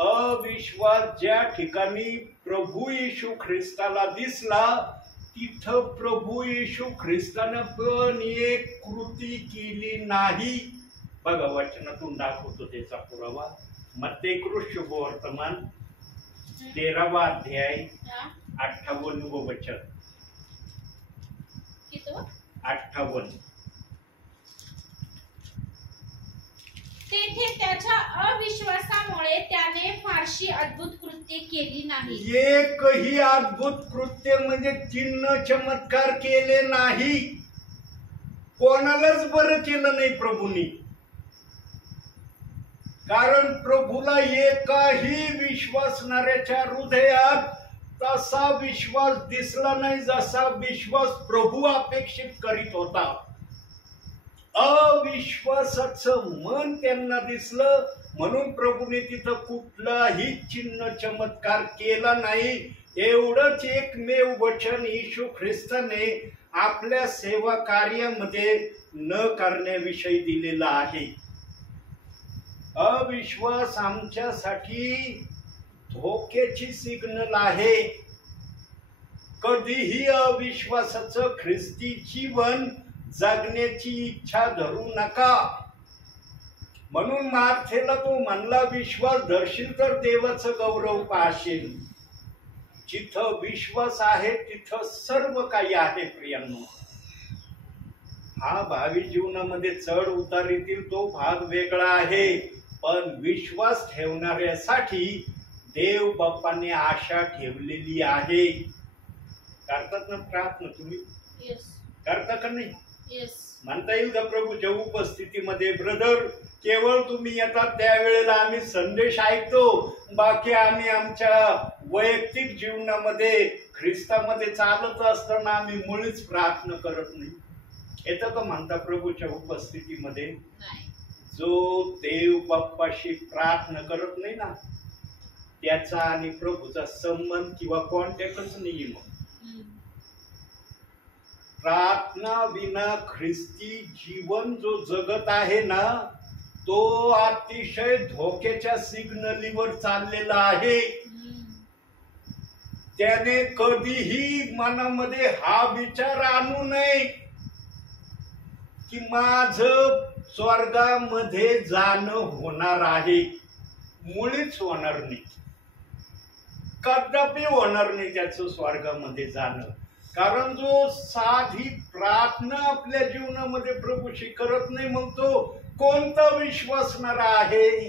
अविश्वास ज्या ठिकाणी प्रभू येशू ख्रिस्ताला दिसला तिथं प्रभू येशू ख्रिस्तानं पण एक कृती केली नाही. बघा, वचनातून दाखवतो त्याचा पुरावा. मत्तेय शुभवर्तमान 13वा अध्याय 58वं वचन. 58. तेथे त्याच्या अविश्वासामुळे त्याने फारशी अद्भुत कृत्ये केली नाही. एकही अद्भुत कृत्य म्हणजे चिन्ह चमत्कार केले नाही. कोणालाच बरं केलं नाही प्रभूंनी. कारण प्रभूला एकाही विश्वासणाऱ्याच्या हृदयात तसा विश्वास दिसला नाही जसा विश्वास प्रभू अपेक्षित करीत होता. अविश्वासाचं मन त्यांना दिसलं, म्हणून प्रभूने तिथं कुठलाही चिन्ह चमत्कार केला नाही. एवढंच एकमेव वचन येशू ख्रिस्ताने आपल्या सेवा कार्यामध्ये न करण्याविषयी दिलेलं आहे. अविश्वास आमच्यासाठी धोक्याची सिग्नल आहे. कधीही अविश्वासाचं ख्रिस्ती जीवन जगण्याची इच्छा धरू नका. म्हणून मार्थेला तो म्हणला, विश्वास धरशील तर देवाचं गौरव पाहशील. जिथं विश्वास आहे तिथं सर्व काही आहे. प्रियांनो, हा भावी जीवनामध्ये चढ उतार येतील तो भाग वेगळा आहे. पण विश्वास ठेवणाऱ्यासाठी देव बाप्पाने आशा ठेवलेली आहे. करतात ना प्रार्थना तुम्ही? करता का नाही? म्हणता येईल का प्रभूच्या उपस्थितीमध्ये, ब्रदर केवळ तुम्ही येतात त्यावेळेला आम्ही संदेश ऐकतो, बाकी आम्ही आमच्या वैयक्तिक जीवनामध्ये ख्रिस्तामध्ये चालत असताना आम्ही मुळीच प्रार्थना करत नाही, येतं का म्हणता प्रभूच्या उपस्थितीमध्ये? जो देव बाप्पाशी प्रार्थना करत नाही ना, त्याचा आणि प्रभूचा संबंध किंवा कॉन्टॅक्टच नाही. मग प्रार्थना विना ख्रिस्ती जीवन जो जगत आहे ना, तो अतिशय धोक्याच्या सिग्नलीवर चाललेला आहे. त्याने कधीही मनामध्ये हा विचार आणू नये की माझं स्वर्गामध्ये जाणं होणार आहे. मुळीच होणार नाही, कदापि होणार नाही त्याचं स्वर्गामध्ये जाणं. कारण जो साधी प्रार्थना आपल्या जीवनामध्ये प्रभूशी करत नाही, मग तो कोणता विश्वासणारा आहे?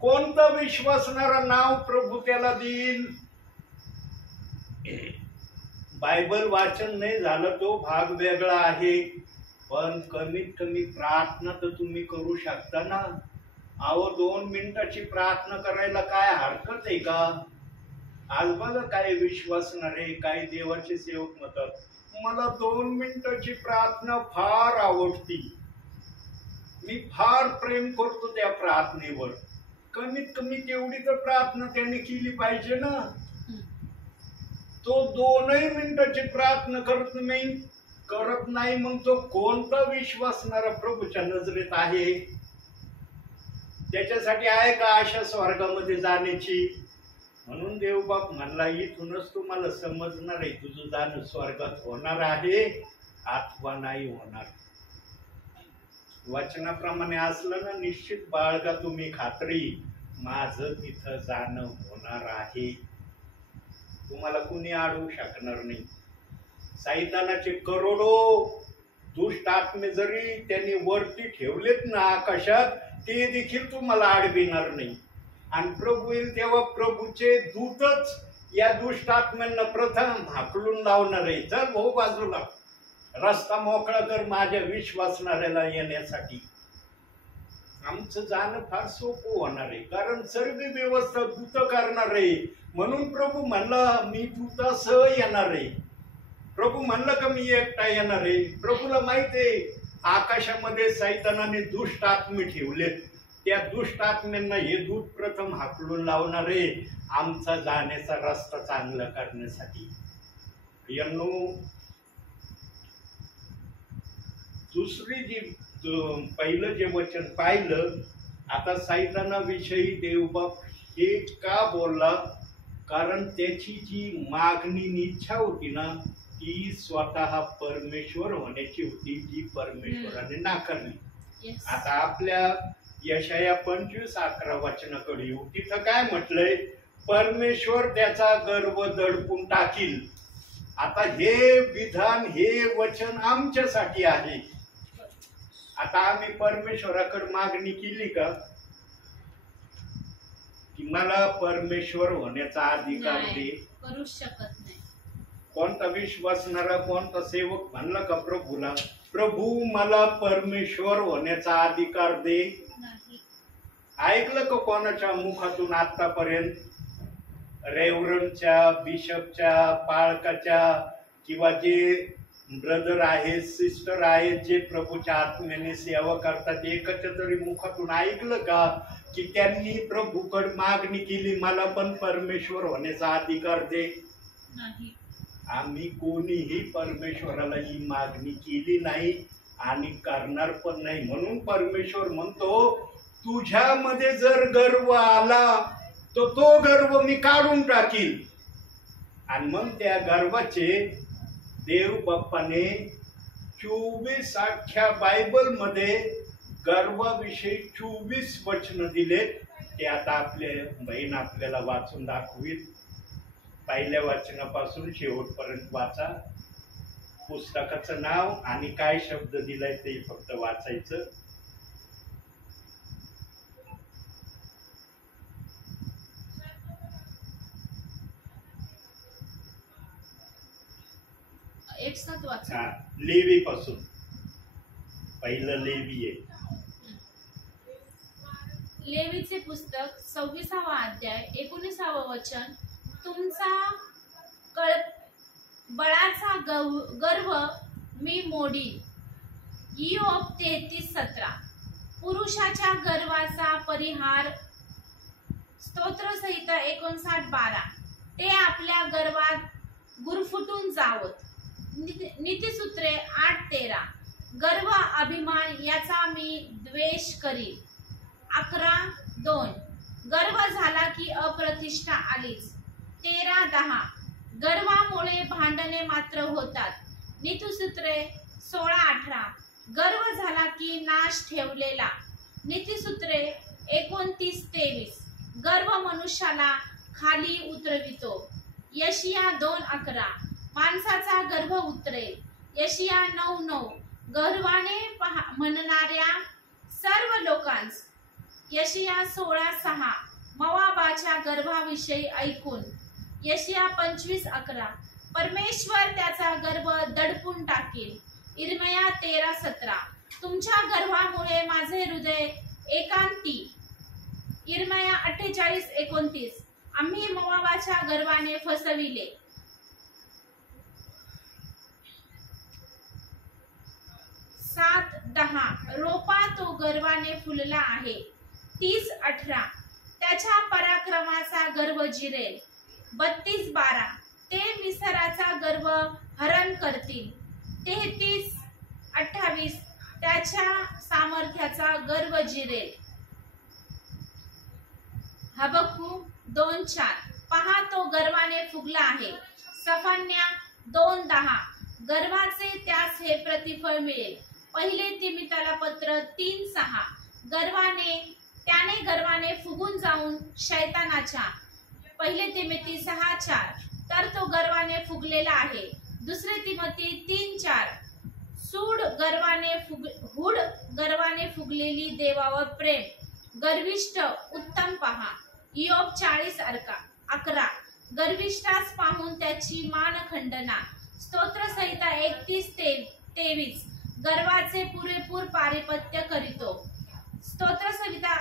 कोणता विश्वासणारा नाव प्रभू त्याला देईल? बायबल वाचन नाही झालं तो भाग वेगळा आहे, पण कमीत कमी प्रार्थना तर तुम्ही करू शकता ना. अहो, 2 मिनिटाची प्रार्थना करायला काय हरकत आहे का? आज बघा काय विश्वासणारे, काय देवाचे सेवक म्हणतात, मला 2 मिनिटाची प्रार्थना फार आवडती, मी फार प्रेम करतो त्या प्रार्थनेवर. कमीत कमी तेवढी तर प्रार्थना त्याने केली पाहिजे ना. तो 2 मिनिटाची प्रार्थना करत नाही, मग तो कोणता विश्वासणारा प्रभूच्या नजरेत आहे? त्याच्यासाठी आहे का आशा स्वर्गामध्ये जाण्याची? म्हणून देवबाप म्हणला, इथूनच तुम्हाला समजणार आहे तुझं जाणं स्वर्गात होणार आहे अथवा नाही होणार. वचनाप्रमाणे असलं ना, निश्चित बाळगा तुम्ही खात्री, माझं तिथं जाणं होणार आहे. तुम्हाला कुणी अडवू शकणार नाही. सैतानाचे करोडो दुष्ट आत्मे जरी त्यांनी वरती ठेवलेत ना आकाशात, ते देखील तुम्हाला अडविणार नाही. आणि प्रभू येईल तेव्हा प्रभूचे दूतच या दुष्ट आत्म्यांना प्रथम हाकलून लावणार आहे, चल भाऊ बाजूला, रस्ता मोकळा कर माझ्या विश्वासणाऱ्याला येण्यासाठी. आमचं जाणं फार सोपं होणार आहे, कारण सर्व व्यवस्था दूत करणार आहे. म्हणून प्रभू म्हणला मी तुझ्यासह येणार आहे. प्रभू म्हणलं का मी एकटा येणार आहे? प्रभूला माहित आहे आकाशामध्ये सैतानाने दुष्ट आत्मे ठेवलेत. त्या दुष्ट आत्म्यांना हे दूत प्रथम हाकलून लावणार आहे आमचा जाण्याचा रस्ता चांगला करण्यासाठी. यांनो दुसरी जी पहिलं जे वचन पाहिलं, आता सैतानाविषयी देवबाप हे का बोलला? कारण त्याची जी मागणी इच्छा होती ना ती स्वतः परमेश्वर होण्याची होती, जी परमेश्वराने नाकारली. आता आपल्या यशाया 25:11 वचनाकडे येऊ. तिथं काय म्हटलंय? परमेश्वर त्याचा गर्व दडपून टाकील. आता हे विधान हे वचन आमच्यासाठी आहे. आता आम्ही परमेश्वराकडे मागणी केली का की मला परमेश्वर होण्याचा अधिकार दे? करू शकत नाही. कोणता विश्वासणारा कोणता सेवक म्हणला का प्रभूला, प्रभू मला परमेश्वर होण्याचा अधिकार दे? ऐकलं का कोणाच्या मुखातून आतापर्यंत? रेव्हरंडच्या, बिशपच्या, पाळकाच्या किंवा जे ब्रदर आहेत, सिस्टर आहेत, जे प्रभूच्या आत्म्याने सेवा करतात, एकाच्या तरी मुखातून ऐकलं का की त्यांनी प्रभूकडे मागणी केली मला पण परमेश्वर होण्याचा अधिकार दे? नाही. आम्ही कोणीही परमेश्वराला ही मागणी केली नाही आणि करणार पण नाही. म्हणून परमेश्वर म्हणतो तुझ्यामध्ये जर गर्व आला तर तो गर्व मी काढून टाकील. आणि मग त्या गर्वाचे देव बाप्पाने 24 अख्ख्या बायबल मध्ये गर्वाविषयी 24 वचन दिलेत. ते आता आपले बहीण आपल्याला वाचून दाखवील. पहिल्या वचनापासून शेवटपर्यंत वाचा. पुस्तकाचं नाव आणि काय शब्द दिलाय ते फक्त वाचायचं. एक साथ वाचा. लेवी पासून पहिलं लेवी आहे. लेवीचे पुस्तक 26वा अध्याय 19वा वचन. तुमचा बळाचा गर्व मी मोडीन. इयोब 33:17. पुरुषाच्या गर्वाचा परिहार. स्तोत्रसंहिता 59:12. ते आपल्या गर्वात गुरफुटून जावत. नीतिसूत्रे 8:13. गर्व अभिमान याचा मी द्वेष करीन. 11:2. गर्व झाला की अप्रतिष्ठा आलीच. 13:10. गर्वामुळे भांडणे मात्र होतात. नीतिसूत्रे 16:18. गर्व झाला की नाश ठेवलेला. नीतिसूत्रे 29:23. गर्व मनुष्याला खाली उतरवितो. यशिया 2:11. माणसाचा गर्भ उतरेल. यशिया 9:9. गर्वाने म्हणणाऱ्या सर्व लोकांस. यशिया 16:6. मोवाबाच्या गर्भाविषयी ऐकून. यशिया 25:11. परमेश्वर त्याचा गर्व दडपून टाकेल. इर्मया 13:17. तुमच्या गर्वामुळे माझे हृदय एकांती. इर्मया 48:29. आम्ही मोवाबाच्या गर्वाने फसविले. 7:10. रोपा तो गर्वाने फुलला आहे. 30:18. त्याच्या पराक्रमाचा गर्व जिरेल. 32:12. ते मिसराचा गर्व हरण करतील. 33:28. त्याच्या सामर्थ्याचा गर्व जिरेल. हबक्कूक 2:4. पहा तो गर्वाने फुगला आहे. सफन्या 2:10. गर्वाचे त्यास हे प्रतिफळ मिळेल. पहिले तिमिताला पत्र 3:6. त्याने गर्वाने फुगून जाऊन शैतानाच्या. पहिले तिमिती 6:4. तर तो गर्वाने फुगलेला आहे. दुसरे तिमोथी 3:4. हूड गर्वाने फुगलेली देवावर प्रेम. गर्विष्ठ उत्तम पहा. इयोब 40:11. गर्विष्ठास पाहून त्याची मानखंडना. स्तोत्रसंहिता 31:23. गर्वाचे पुरेपूर पारिपत्य करीतो. स्तोत्रसंहिता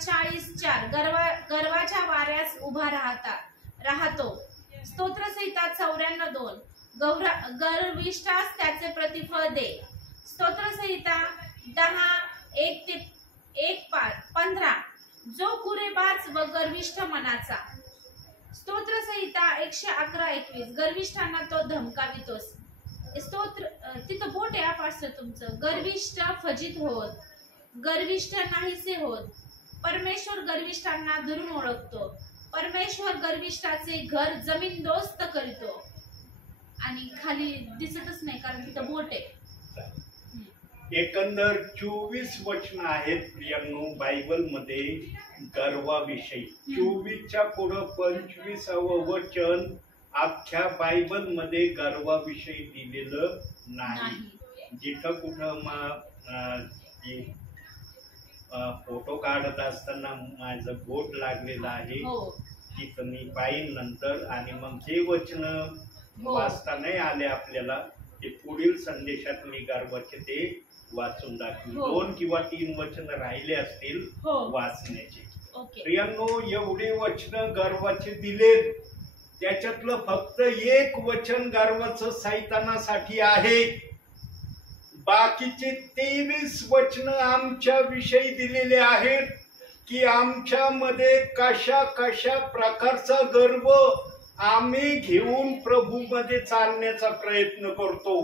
40:4. गर्वाच्या वाऱ्यास उभा राहतात. राहतो. स्तोत्रसंहिता 94:2 गर्विष्ठास त्याचे प्रतिफळ दे. स्तोत्रसंहिता 10:1-15 जो कुरेबाज व गर्विष्ठ मनाचा. स्तोत्रसंहिता 111:21 गर्विष्ठांना तो धमकावितोस. स्तोत्र तिथं बोट आहे पास तुमचं. गर्विष्ठ फजित होत, गर्विष्ठ नाहीसे होत. परमेश्वर गर्विष्ठांना दुरून ओळखतो. परमेश्वर गर्विष्ठाचे घर जमीनदोस्त करीतो. आणि खाली दिसतच नाही कारण तिथं बोट आहे. एकंदर 24 वचन आहेत प्रियांनो बायबल मध्ये गर्वाविषयी. 24च्या पुढं 25वं वचन अख्ख्या बायबल मध्ये गर्वाविषयी दिलेलं नाही. जिथं कुठं फोटो काढत असताना माझं बोट लागलेलं आहे तिथं मी पाहिन नंतर. आणि मग जे वचन वाचता नाही आले आपल्याला ते पुढील संदेशात मी गर्वाचे ते वाचून दाखवेन. 2 किंवा 3 वचन राहिले असतील वाचण्याचे. प्रियांनो एवढे वचन गर्वाचे दिलेत त्याच्यातलं फक्त एक वचन गर्वाचं सैतानासाठी आहे. बाकीचे 23 वचन आमच्या विषयी दिलेले आहेत की आमच्या मध्ये कशा कशा प्रकारचा गर्व आम्ही घेऊन प्रभू मध्ये चालण्याचा प्रयत्न करतो.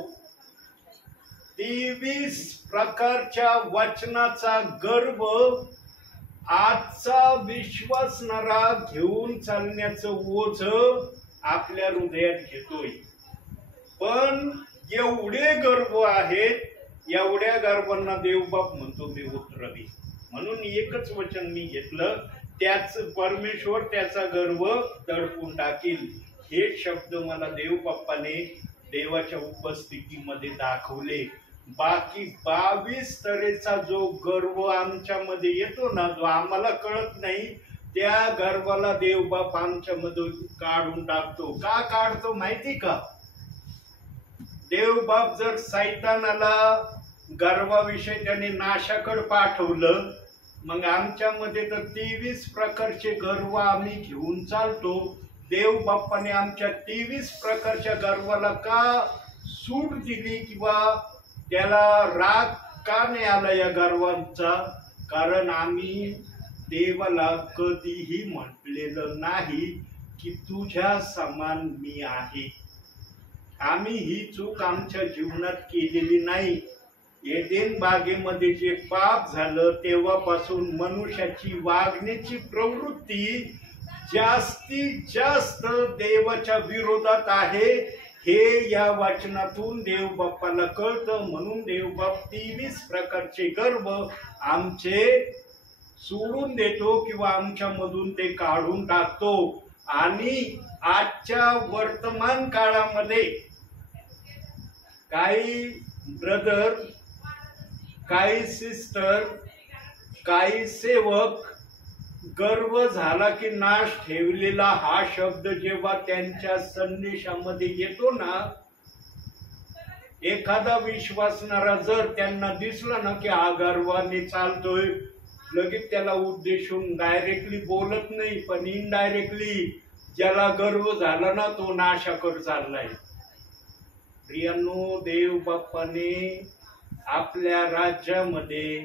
23 प्रकारच्या वचनाचा गर्व आजचा विश्वासणारा घेऊन चालण्याचं ओझ आपल्या हृदयात घेतोय. पण एवढे गर्व आहेत एवढ्या गर्वांना देवबाप म्हणतो मी उतरवी. म्हणून एकच वचन मी घेतलं त्याच परमेश्वर त्याचा गर्व दडपून टाकील. हे शब्द मला देवबाप्पाने देवाच्या उपस्थितीमध्ये दाखवले. बाकी 22 तऱ्हेचा जो गर्व आमच्यामध्ये येतो ना जो आम्हाला कळत नाही त्या गर्वाला देवबाप आमच्यामधून काढून टाकतो. का काढतो माहिती का? देवबाप जर सैतानाला गर्वाविषयी त्याने नाशाकडे पाठवलं मग आमच्यामध्ये तर 23 प्रकारचे गर्व आम्ही घेऊन चालतो. देवबाप्पाने आमच्या 23 प्रकारच्या गर्वाला का सूट दिली किंवा त्याला राग का नाही आला या गर्वांचा? कारण आम्ही देवाला कधीही म्हटलेलं नाही की तुझ्या समान मी आहे. आम्ही ही चूक आमच्या जीवनात केलेली नाही. एदेन बागेमध्ये जे पाप झालं तेव्हापासून मनुष्याची वागण्याची प्रवृत्ती जास्तीत जास्त देवाच्या विरोधात आहे हे या वाचनातून देवबाप्पाला कळतं. म्हणून देवबाप 23 प्रकारचे गर्व आमचे सोडून देतो किंवा आमच्या मधून ते काढून टाकतो. आणि आजच्या वर्तमान काळामध्ये काही ब्रदर काही सिस्टर काही सेवक गर्व झाला की नाश ठेवलेला हा शब्द जेव्हा त्यांच्या संदेशामध्ये येतो ना एखादा विश्वासणारा जर त्यांना दिसला ना की हा गर्वाने चालतोय लगेच त्याला उद्देशून डायरेक्टली बोलत नाही पण इनडायरेक्टली ज्याला गर्व झाला ना तो नाशाकडे चाललाय. प्रियांनो देवबाप्पाने आपल्या राज्यामध्ये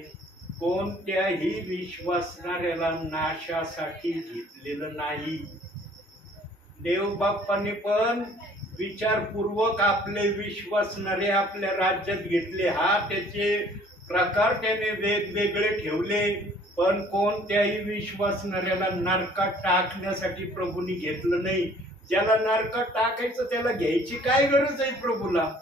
कोणत्याही विश्वासणाऱ्याला नाशासाठी घेतलेलं नाही. देवबाप्पाने पण विचारपूर्वक आपले विश्वासणारे आपल्या राज्यात घेतले. हा त्याचे प्रकार त्याने वेगवेगळे ठेवले पण कोणत्याही विश्वासणाऱ्याला नरकात टाकण्यासाठी प्रभूंनी घेतलं नाही. ज्याला नरकात टाकायचं त्याला घ्यायची काय गरज आहे प्रभूला?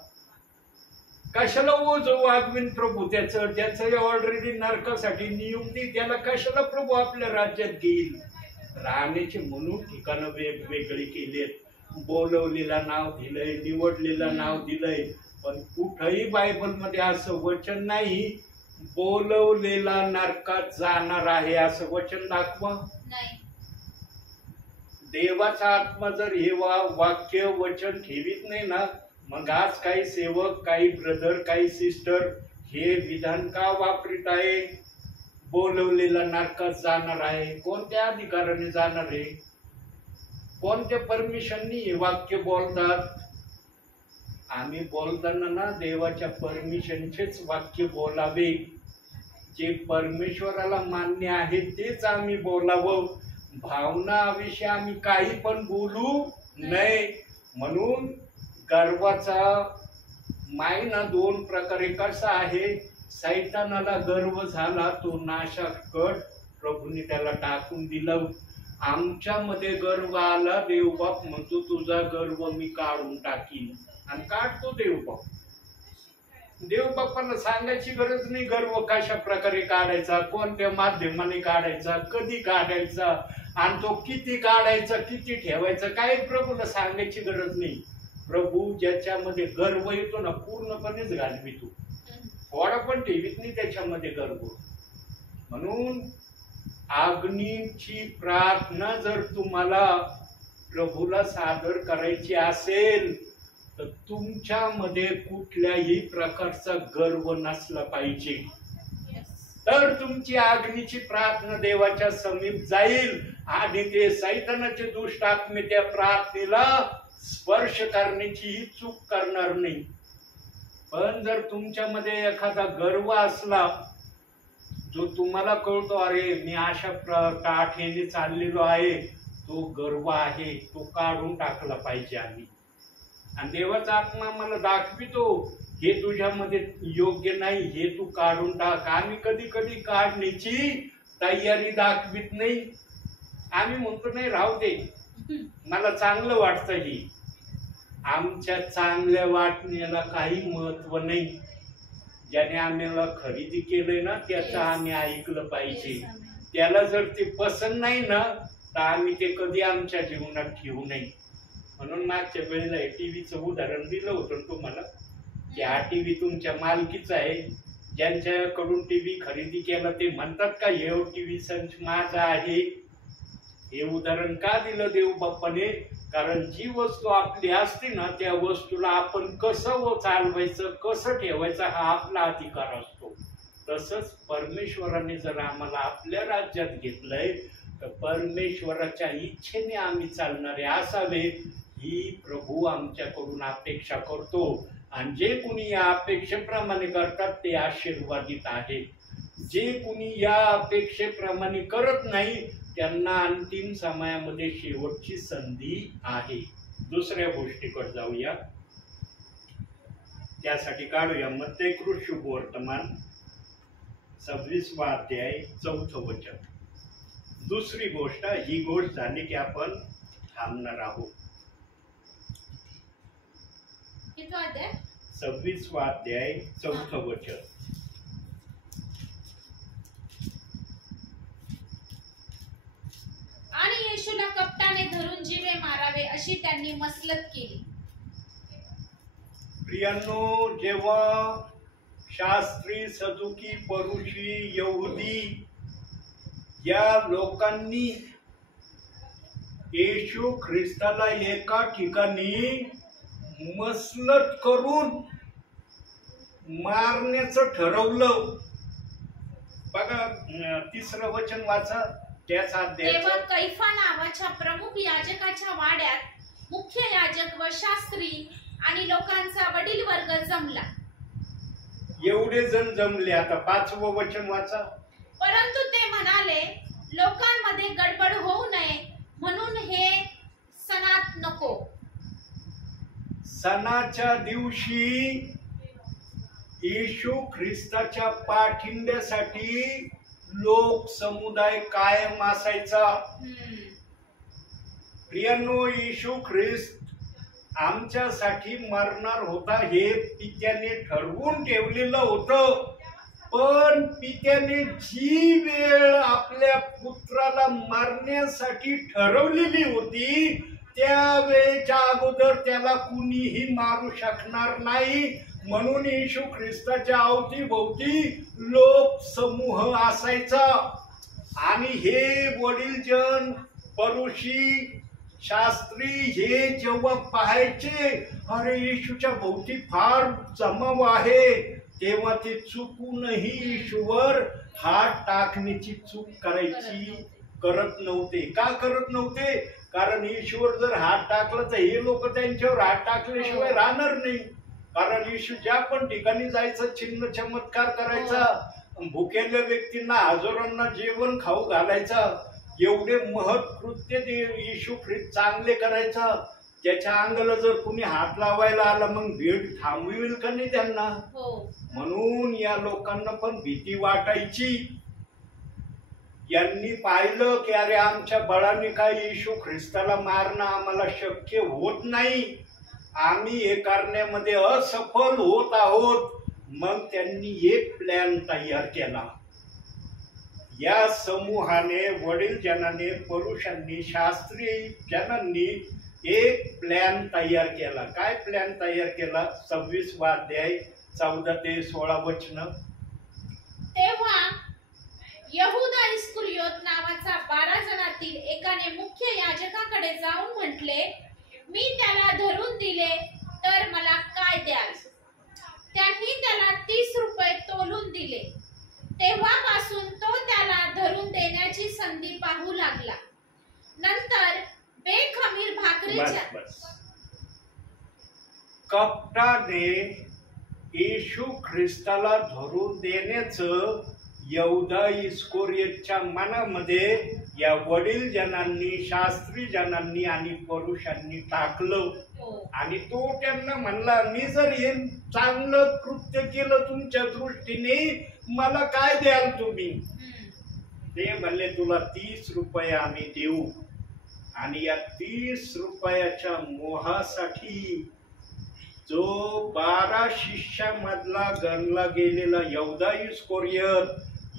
कशाला ओझ वागवीन प्रभू त्याचं ज्याचं ऑलरेडी नरकासाठी नियुक्ती त्याला कशाला प्रभू आपल्या राज्यात घेईल? राहण्याचे म्हणून ठिकाणं वेगवेगळी केलेत. बोलवलेला नाव दिलंय निवडलेलं नाव दिलंय पण कुठंही बायबलमध्ये असं वचन नाही बोलवलेला नरकात जाणार आहे असं वचन दाखवा. देवाचा आत्मा जर हे वाक्य वचन ठेवीत नाही ना मग आज काही सेवक काही ब्रदर काही सिस्टर हे विधान का वापरित आहे? बोलवलेला नरकात जाणार आहे. कोणत्या अधिकाराने जाणार आहे? कोणत्या परमिशननी हे वाक्य बोलतात? आम्ही बोलताना ना देवाच्या परमिशनचेच वाक्य बोलावे, जे परमेश्वराला मान्य आहे तेच आम्ही बोलावं. भावनाविषयी आम्ही काही पण बोलू नये. म्हणून गर्वाचा मायना दोन प्रकारे कसा आहे. सैतानाला गर्व झाला, तो नाशाकट प्रभूने त्याला टाकून दिलं. आमच्यामध्ये गर्व आला, देवबाप म्हणतो तुझा गर्व मी काढून टाकीन, आणि काढतो देवबाप. देवबापाला सांगायची गरज नाही गर्व कशा प्रकारे काढायचा, कोणत्या माध्यमाने काढायचा, कधी काढायचा, आणि तो किती काढायचा, किती ठेवायचा, काही प्रभूला सांगायची गरज नाही. प्रभू ज्याच्यामध्ये गर्व येतो ना पूर्णपणेच घालवितो, थोडा पण ठेवीत नाही त्याच्यामध्ये गर्व. म्हणून अग्नीची प्रार्थना जर तुम्हाला प्रभूला सादर करायची असेल तर तुमच्यामध्ये कुठल्याही प्रकारचा गर्व नसला पाहिजे, तर तुमची अग्नीची प्रार्थना देवाच्या समीप जाईल आणि ते सैतानाचे दुष्ट आत्मे त्या प्रार्थनेला स्पर्श करण्याची चूक करणार नाही. पण जर तुमच्यामध्ये एखादा गर्व असला जो तुम्हाला कळतो, अरे मी अशा काठेने चाललेलो आहे, तो गर्व आहे, तो काढून टाकला पाहिजे आम्ही. आणि देवाचा आत्मा मला दाखवितो हे तुझ्यामध्ये योग्य नाही, हे तू काढून टाक. आम्ही कधी कधी काढण्याची तयारी दाखवित नाही. आम्ही म्हणतो नाही राहू दे, मला चांगलं वाटतं. ही आमच्या चांगल्या वाटण्याला काही महत्व नाही. ज्याने आम्हाला खरेदी केलंय ना त्याचं आम्ही ऐकलं पाहिजे. त्याला जर ते पसंत नाही ना तर आम्ही ते कधी आमच्या जीवनात ठेवू नये. म्हणून मागच्या वेळेला टीव्हीचं उदाहरण दिलं होतं तुम्हाला की हा टीव्ही तुमच्या मालकीचा आहे. ज्यांच्याकडून टीव्ही खरेदी केला ते म्हणतात का हे टीव्ही संच माझा आहे. हे उदाहरण का दिलं देव बाप्पाने? कारण जी वस्तू आपली असते ना त्या वस्तूला आपण कसं चालवायचं, कसं ठेवायचं हा आपला अधिकार असतो. तसंच परमेश्वराने जर आम्हाला आपल्या राज्यात घेतलंय तर परमेश्वराच्या इच्छेने आम्ही चालणारे असावे ही प्रभू आमच्याकडून अपेक्षा करतो. आणि जे कुणी या अपेक्षेप्रमाणे करतात ते आशीर्वादित आहेत. जे कुणी या अपेक्षेप्रमाणे करत नाही त्यांना अंतिम समयामध्ये शेवटची संधी आहे. दुसऱ्या गोष्टीकडे जाऊया, त्यासाठी काढूया मत्तेकृत शुभवर्तमान 26वा अध्याय 4थं वचन. दुसरी गोष्ट, ही गोष्ट झाली की आपण थांबणार आहोत. 26वा अध्याय 4थं वचन. आणि येशूला कपटाने धरून जीवे मारावे अशी त्यांनी मसलत केली. प्रियांनो, जेव्हा शास्त्री, सदुकी, परुषी, यहुदी या लोकांनी येशू ख्रिस्ताला एका ठिकाणी मसलत करून मारण्याचं ठरवलं. बघा 3रं वचन वाचा त्याच अध्यायाचं. तेव्हा कैफा नावाच्या प्रमुख याजकाच्या वाड्यात मुख्य याजक व शास्त्री आणि लोकांचा वडील वर्ग जमला. एवढे जण जमले. आता 5वं वचन वाचा. परंतु ते म्हणाले, लोकांमध्ये गडबड होऊ नये म्हणून हे सणात नको. सणाच्या दिवशी येशू ख्रिस्ताच्या पाठिंब्यासाठी लोक समुदाय कायम असायचा. प्रियांनो, येशू ख्रिस्त आमच्यासाठी मरणार होता हे पित्याने ठरवून ठेवलेलं होतं. पण पित्याने जी वेळ आपल्या पुत्राला मारण्यासाठी ठरवलेली होती त्या वेळेच्या अगोदर त्याला कुणीही मारू शकणार नाही. म्हणून येशू ख्रिस्ताच्या अवतीभोवती लोक समूह असायचा. आणि हे वडीलजन, परुषी, शास्त्री हे जेव्हा पाहायचे अरे येशूच्या भोवती फार जमाव आहे, तेव्हा ते चुकूनही येशूवर हात टाकण्याची चूक करत नव्हते. का करत नव्हते? कारण येशूवर जर हात टाकला तर हे लोक त्यांच्यावर हात टाकल्याशिवाय राहणार नाही. कारण येशू ज्या पण ठिकाणी जायचं, चिन्ह चमत्कार करायचा, भुकेल्या व्यक्तींना हजारांना जेवण खाऊ घालायचा, एवढे महत् कृत्य ते येशू ख्रिस्त चांगले करायचा. त्याच्या अंगाला जर कुणी हात लावायला आला मग भेट थांबविल का नाही त्यांना? म्हणून या लोकांना पण भीती वाटायची. यांनी पाहिलं की अरे आमच्या बळाने काय येशू ख्रिस्ताला मारणं आम्हाला शक्य होत नाही, आम्ही हे करण्यामध्ये असफल होत आहोत. मग त्यांनी एक प्लॅन तयार केला. या समूहाने, वडील जनाने, पुरुषांनी, शास्त्री जनांनी एक प्लॅन तयार केला. काय प्लॅन तयार केला? 26 अध्याय 14 ते 16 वचन. तेव्हा यहूदा इस्करियोत नावाचा 12 जणांतील एकाने मुख्य याजकाकडे जाऊन म्हटले, मी त्याला धरून दिले तर मला काय द्याल? त्यांनी त्याला 30 रुपये तोलून दिले. तेव्हापासून तो त्याला धरून देण्याची संधी पाहू लागला. नंतर बेखमीर भाकरीच्या कपटाने येशू ख्रिस्ताला धरून देण्याचं यहूदा इस्करियोतच्या मनामध्ये या वडील जनांनी, शास्त्री जनांनी आणि पुरुषांनी टाकलं. आणि तो त्यांना म्हणला, मी जर हे चांगलं कृत्य केलं तुमच्या दृष्टीने, मला काय द्याल तुम्ही? ते म्हणले, तुला 30 रुपये आम्ही देऊ. आणि या 30 रुपयाच्या मोहासाठी जो 12 शिष्यामधला गणला गेलेला यहूदा इस्करियोत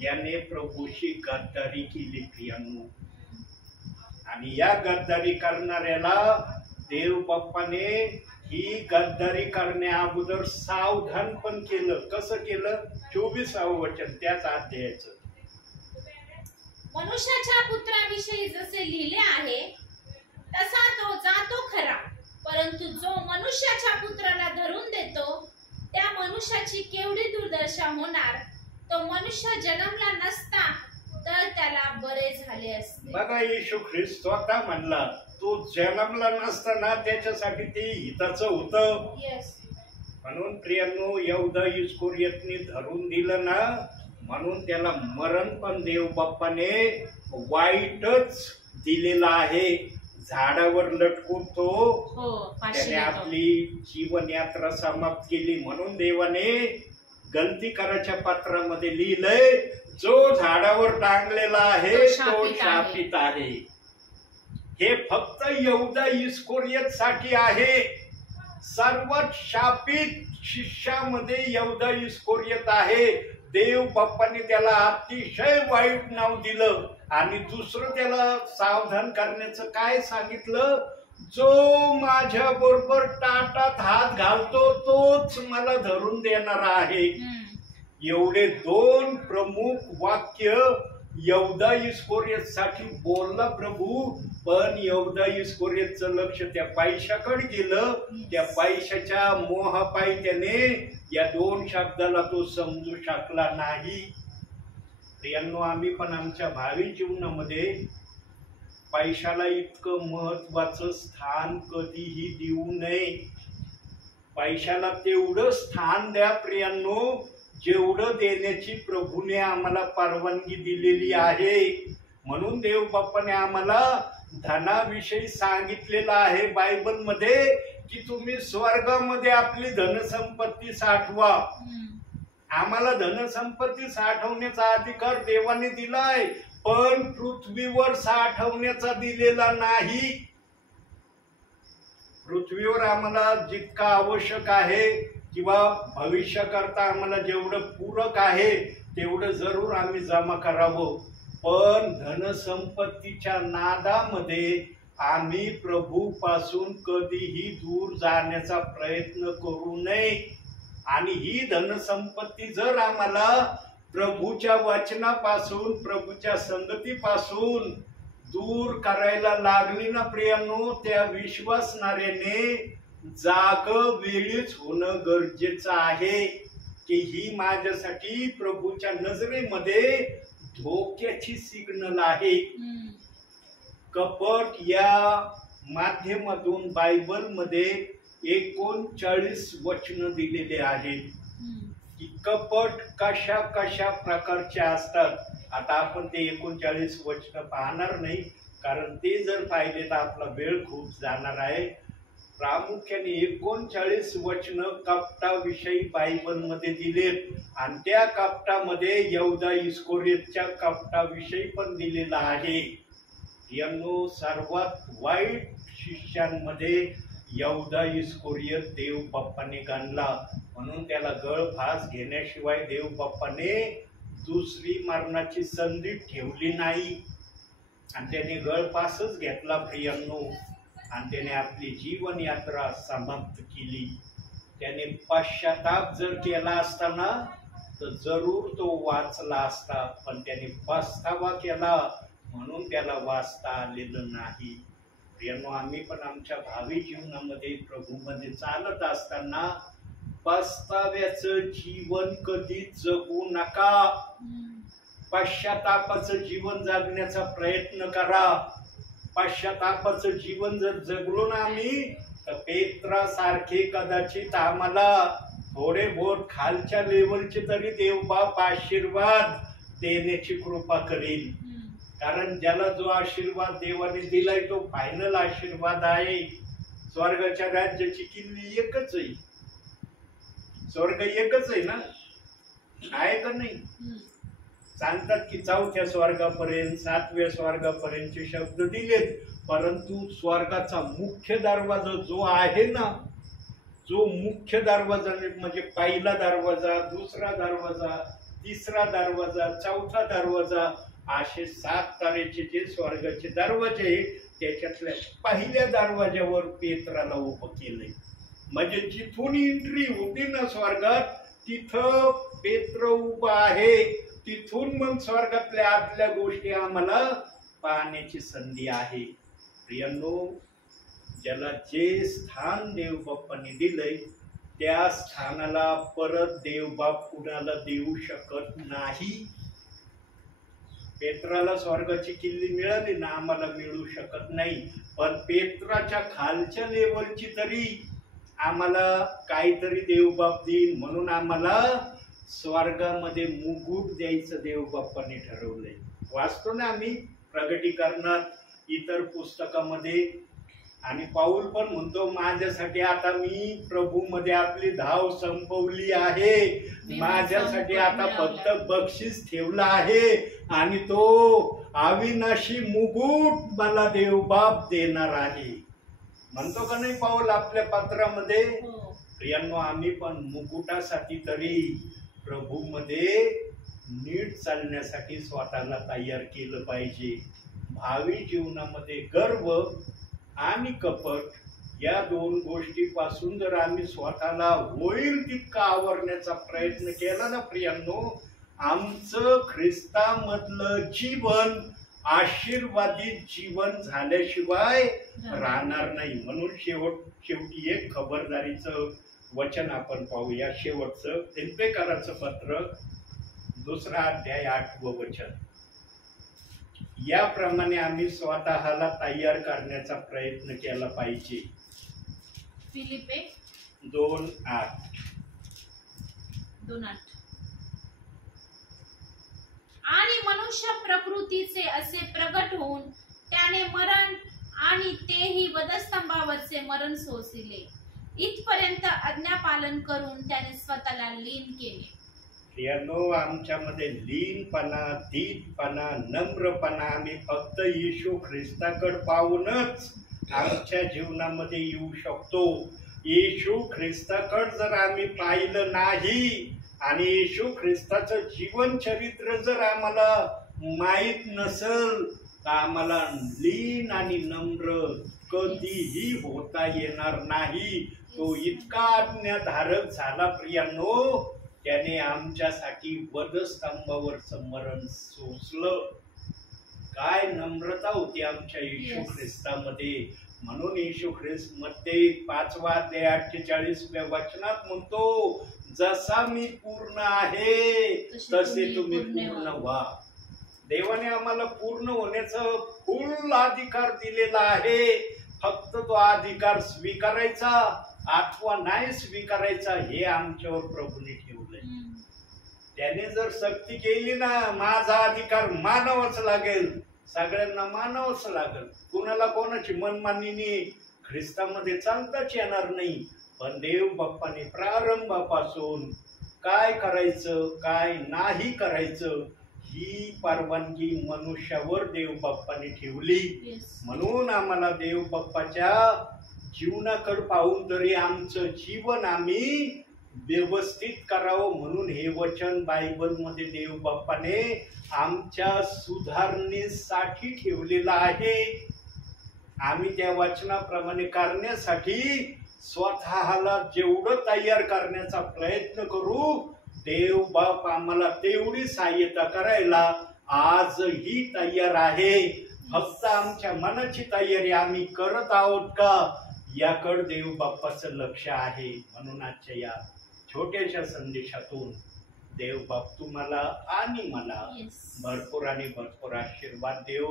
याने प्रभूशी गद्दारी केली प्रियांनो. आणि या गद्दारी करणाऱ्याला देव बाप्पाने ही गद्दारी करण्या अगोदर सावधान पण केलं. कसं केलं? 24 वचन त्याच अध्यायाचं. मनुष्याच्या पुत्राविषयी जसे लिहिले आहे तसा तो जातो खरा, परंतु जो मनुष्याच्या पुत्राला धरून देतो त्या मनुष्याची केवढी दुर्दशा होणार. तो मनुष्य जन्मला नसता तर त्याला बरे झाले असते. बघा, येशू ख्रिस्त स्वतः म्हणला, तो जन्मला नसताना त्याच्यासाठी ते हिताचं होतं. म्हणून प्रियांनो, यहूदा इस्करियोतने धरून दिलं ना, म्हणून त्याला मरण पण देव बाप्पाने वाईटच दिलेला आहे. झाडावर लटकून तो त्याने आपली जीवन यात्रा समाप्त केली. म्हणून देवाने गलती करायच्या पत्रामध्ये लिहिलंय, जो झाडावर टांगलेला आहे तो शापित आहे. हे फक्त यहूदा इस्करियोत साठी आहे. सर्वात शापित शिष्यामध्ये यहूदा इस्करियोत आहे. देव बाप्पाने त्याला अतिशय वाईट नाव दिलं. आणि दुसरं त्याला सावधान करण्याचं काय सांगितलं? जो माझ्या बरोबर ताटात हात घालतो तोच मला धरून देणार आहे. एवढे 2 प्रमुख वाक्य यहूदा इस्करियोत साठी बोलला प्रभू. पण यहूदा इस्करियोतचं लक्ष त्या पैशाकडे गेलं. त्या पैशाच्या मोहापायी त्याने या 2 शब्दाला तो समजू शकला नाही. प्रियांनो, आम्ही पण आमच्या भावी जीवनामध्ये पैशाला इतकं महत्वाचं स्थान कधीही देऊ नये. पैशाला तेवढं स्थान द्या प्रियांनो, जेवढं देण्याची प्रभूने आम्हाला परवानगी दिलेली आहे. म्हणून देव बाप्पाने आम्हाला धनाविषयी सांगितलेलं आहे बायबलमध्ये की तुम्ही स्वर्गामध्ये आपली धनसंपत्ती साठवा. आम्हाला धनसंपत्ती साठवण्याचा अधिकार देवाने दिलाय, पण पृथ्वीवर साठवण्याचा दिलेला नाही. पृथ्वीवर आम्हाला जितका आवश्यक आहे किंवा भविष्याकरता आम्हाला जेवढं पूरक आहे तेवढं जरूर आम्ही जमा करावं. पण धनसंपत्तीच्या नादामध्ये आम्ही प्रभू पासून कधीही दूर जाण्याचा प्रयत्न करू नये. आणि ही धनसंपत्ती जर आम्हाला प्रभूच्या वचनापासून, प्रभूच्या संगतीपासून दूर करायला लागली ना प्रियांनो, त्या विश्वासणाऱ्याने जाग वेळीच होणं गरजेचं आहे की ही माझ्यासाठी प्रभूच्या नजरेमध्ये धोक्याची सिग्नल आहे. कपट या माध्यमातून बायबलमध्ये 39 वचन दिलेले आहेत की कपट कशा कशा प्रकारचे असतात. आता आपण ते 39 वचन पाहणार नाही, कारण ते जर पाहिले तर आपला वेळ खूप जाणार आहे. प्रामुख्याने 39 वचन कपटाविषयी बायबलमध्ये दिलेत आणि त्या कपटामध्ये यहूदा इस्करियोतच्या कपटाविषयी पण दिलेला आहे. यांनो सर्वात वाईट शिष्यांमध्ये यहूदा इस्करियोत देव बाप्पाने गणला, म्हणून त्याला गळफास घेण्याशिवाय देव बाप्पाने दुसरी मरणाची संधी ठेवली नाही आणि त्याने गळफासच घेतला प्रियांनो, आणि त्याने आपली जीवन यात्रा समाप्त केली. त्याने पश्चाताप जर केला असता ना तर जरूर तो वाचला असता, पण त्याने पस्तावा केला म्हणून त्याला वाचता आलेलं नाही. प्रियांनो, आम्ही पण आमच्या भावी जीवनामध्ये प्रभूमध्ये चालत असताना पस्ताव्याचं जीवन कधी जगू नका. पश्चातापाचं जीवन जगण्याचा प्रयत्न करा. पश्चातापाचं जीवन जर जगलो ना आम्ही तर पेत्रासारखे कदाचित आम्हाला थोडे बहुत खालच्या लेवलचे तरी देवबाप आशीर्वाद देण्याची कृपा करेल. कारण ज्याला जो आशीर्वाद देवाने दिलाय तो फायनल आशीर्वाद आहे. स्वर्गाच्या राज्याची किल्ली एकच आहे, स्वर्ग एकच आहे ना, आहे का नाही? सांगतात की 4थ्या स्वर्गापर्यंत 7व्या स्वर्गापर्यंतचे शब्द दिलेत, परंतु स्वर्गाचा मुख्य दरवाजा जो आहे ना, जो मुख्य दरवाजा म्हणजे पहिला दरवाजा, दुसरा दरवाजा, तिसरा दरवाजा, 4था दरवाजा, असे 7 तऱ्हेचे जे स्वर्गाचे दरवाजे त्याच्यातल्या पहिल्या दरवाज्यावर पेत्राला उभं केलंय. म्हणजे जिथून एंट्री होती ना स्वर्गात तिथं पेत्र उभा आहे. तिथून मग स्वर्गातल्या आतल्या गोष्टी आम्हाला पाहण्याची संधी आहे. प्रियांनो, ज्याला जे स्थान देवबाप्पाने दिलंय त्या स्थानाला परत देवबाप कुणाला देऊ शकत नाही. पेत्राला स्वर्गाची किल्ली मिळाली ना, आम्हाला मिळू शकत नाही, पण पेत्राच्या खालच्या लेवलची तरी आम्हाला काहीतरी देवबाप देईल, म्हणून आम्हाला स्वर्गामध्ये मुकुट द्यायचं देवबाप्पाने ठरवलंय. वाचतो ना आम्ही प्रगटीकरणात, इतर पुस्तकामध्ये, आणि पाऊल पण म्हणतो माझ्यासाठी आता मी प्रभूमध्ये आपली धाव संपवली आहे, माझ्यासाठी आता फक्त बक्षीस ठेवलं आहे आणि तो अविनाशी मुकुट मला देवबाप देणार आहे. म्हणतो का नाही पाऊल आपल्या पत्रामध्ये? प्रियांनो, आम्ही पण मुकुटासाठी तरी प्रभूमध्ये नीट चालण्यासाठी स्वतःला तयार केलं पाहिजे. भावी जीवनामध्ये गर्व आणि कपट या 2 गोष्टीपासून जर आम्ही स्वतःला होईल तितका आवरण्याचा प्रयत्न केला ना प्रियांनो, आमचं ख्रिस्तामधलं जीवन आशीर्वादित जीवन झाल्याशिवाय राहणार नाही. म्हणून शेवटी एक खबरदारीचं वचन आपण पाहूया. शेवटचं फिलिप्पियराचं पत्र 2 अध्याय 8वं वचन. याप्रमाणे आम्ही स्वतःला तयार करण्याचा प्रयत्न केला पाहिजे. फिलिप्पे 2:8. आणि मनुष्य प्रकृतीचे असे प्रगट होऊन त्याने मरण आणि तेही वधस्तंभावरचे मरण सोसिले, इथपर्यंत आज्ञापालन करून त्याने स्वतःला लीन केले. यानो, आमच्यामध्ये लीनपणा, दीनपणा, नम्रपणा आम्ही फक्त येशू ख्रिस्ताकडे पाहूनच आमच्या जीवनामध्ये येऊ शकतो. येशू ख्रिस्ताकडे जर आम्ही पाहिलं नाही आणि येशू ख्रिस्ताचं जीवन चरित्र जर आम्हाला माहीत नसेल तर आम्हाला लीन आणि नम्र कधीही होता येणार नाही. तो इतका आज्ञाधारक झाला प्रियांनो, त्याने आमच्यासाठी वधस्तंभावरचं मरण सोसलं. काय नम्रता होती आमच्या येशू ख्रिस्तामध्ये. म्हणून येशू ख्रिस्त मध्ये 5वा अध्याय 48व्या वचनात म्हणतो, जसा मी पूर्ण आहे तसे तुम्ही पूर्ण व्हा. देवाने आम्हाला पूर्ण होण्याचं फुल अधिकार दिलेला आहे. फक्त तो अधिकार स्वीकारायचा अथवा नाही स्वीकारायचा हे आमच्यावर प्रभूने ठेवलंय. त्याने जर सक्ती केली ना, माझा अधिकार मानावाच लागेल, सगळ्यांना मानावंच लागेल. कुणाला कोणाची मनमानी ख्रिस्तामध्ये चालताच येणार नाही. पण देव बाप्पाने प्रारंभापासून काय करायचं काय नाही करायचं ही परवानगी मनुष्यावर देव बाप्पाने ठेवली. म्हणून आम्हाला देव बाप्पाच्या जीवनाकडे पाहून तरी आमचं जीवन आम्ही व्यवस्थित करावं म्हणून हे वचन बायबलमध्ये देव बाप्पाने आमच्या सुधारणेसाठी ठेवलेलं आहे. आम्ही त्या वचनाप्रमाणे करण्यासाठी स्वतःला जेवढं तयार करण्याचा प्रयत्न करू, देव बाप आम्हाला तेवढी सहाय्यता करायला आजही तयार आहे. फक्त आमच्या मनाची तयारी आम्ही करत आहोत का याकडे देव बाप्पाचं लक्ष आहे. म्हणून आजच्या या छोट्याशा संदेशातून देव बाप तुम्हाला आणि मला भरपूर आणि भरपूर आशीर्वाद देव.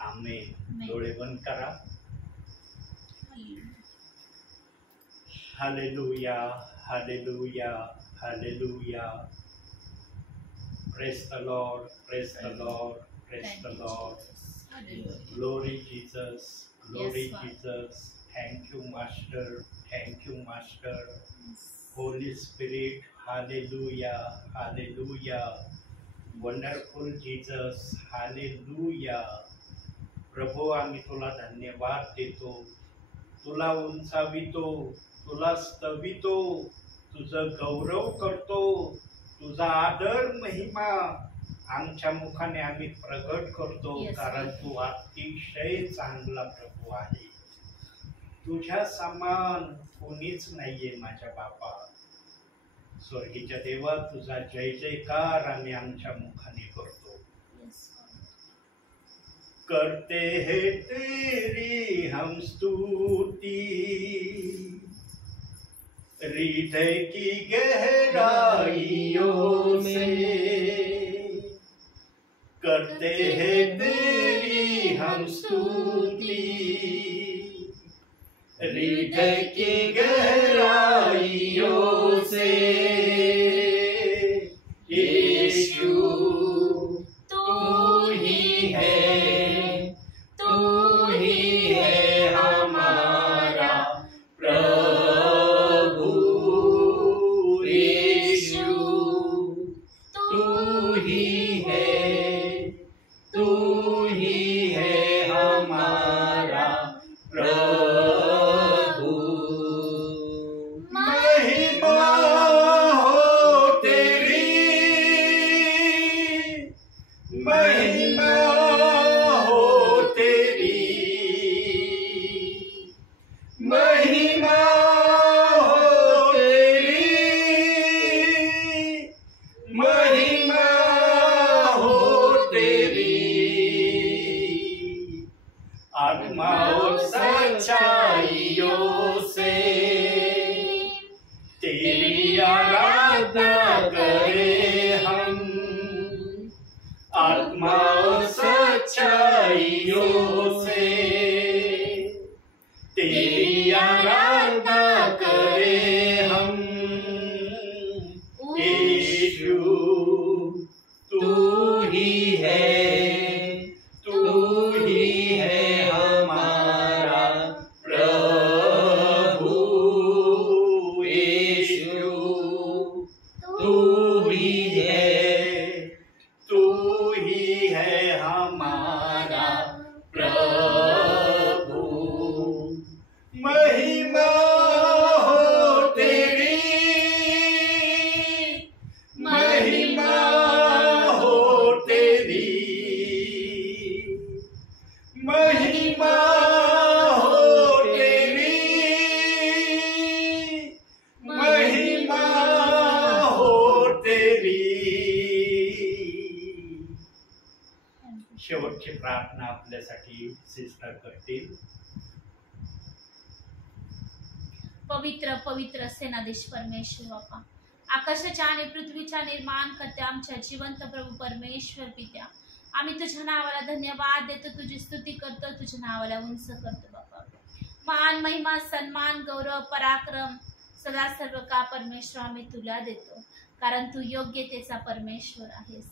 आमेन. डोळे बंद करा. Hallelujah, hallelujah, hallelujah. Praise the Lord, praise the Lord, praise the Lord. Glory Jesus, glory Jesus. Thank you master, thank you master. Holy spirit, hallelujah, hallelujah. Wonderful Jesus, hallelujah. प्रभू आम्ही तुला धन्यवाद देतो, तुला उंचावितो, तुला स्तवितो, तुझं गौरव करतो, तुझा आदर महिमा आमच्या मुखाने आम्ही प्रगट करतो. कारण तू अतिशय चांगला प्रभू आहे. तुझ्या समान कोणीच नाहीये माझ्या बापा. स्वर्गीच्या देवा तुझा जय जयकार आम्ही आमच्या मुखाने करतो. करते हैं तेरी हम स्तुति हृदय की गहराइयों से. करते हैं तेरी हम स्तुति हृदय की गहराइयों से. यीशु तू ही है, हमारा प्रभु. यीशु तू ही है, तू ही है हमारा प्रभु. महिमा हो तेरी, महिमा हो तेरी, महिमा हो तेरी, महिमा हो तेरी. आत्मा और सच्चाइयों से तेरी आराधना करें हम. आत्मा और सच्चाइयों से तेरी आराधना करें हम. यीशु तू ही है, तू ही है हमारा प्रभु. यीशु तू ही है, तू ही है हमारा प्रभु. महिमा हो तेरी, महिमा हो तेरी, महिमा हो तेरी, महिमा हो तेरी. शेवटची प्रार्थना आपल्यासाठी सिस्टर करतील. पवित्र पवित्र सेनाधीश परमेश्वर बापा, आकाशाच्या आणि पृथ्वीच्या निर्माण करते आमच्या जिवंत प्रभू परमेश्वर पित्या, आम्ही तुझ्या नावाला धन्यवाद देतो, तुझी स्तुती करतो, तुझ्या नावाला उंच करतो बाप्पा. मान महिमा सन्मान गौरव पराक्रम सदा सर्व का परमेश्वर आम्ही तुला देतो, कारण तू योग्यतेचा परमेश्वर आहेस.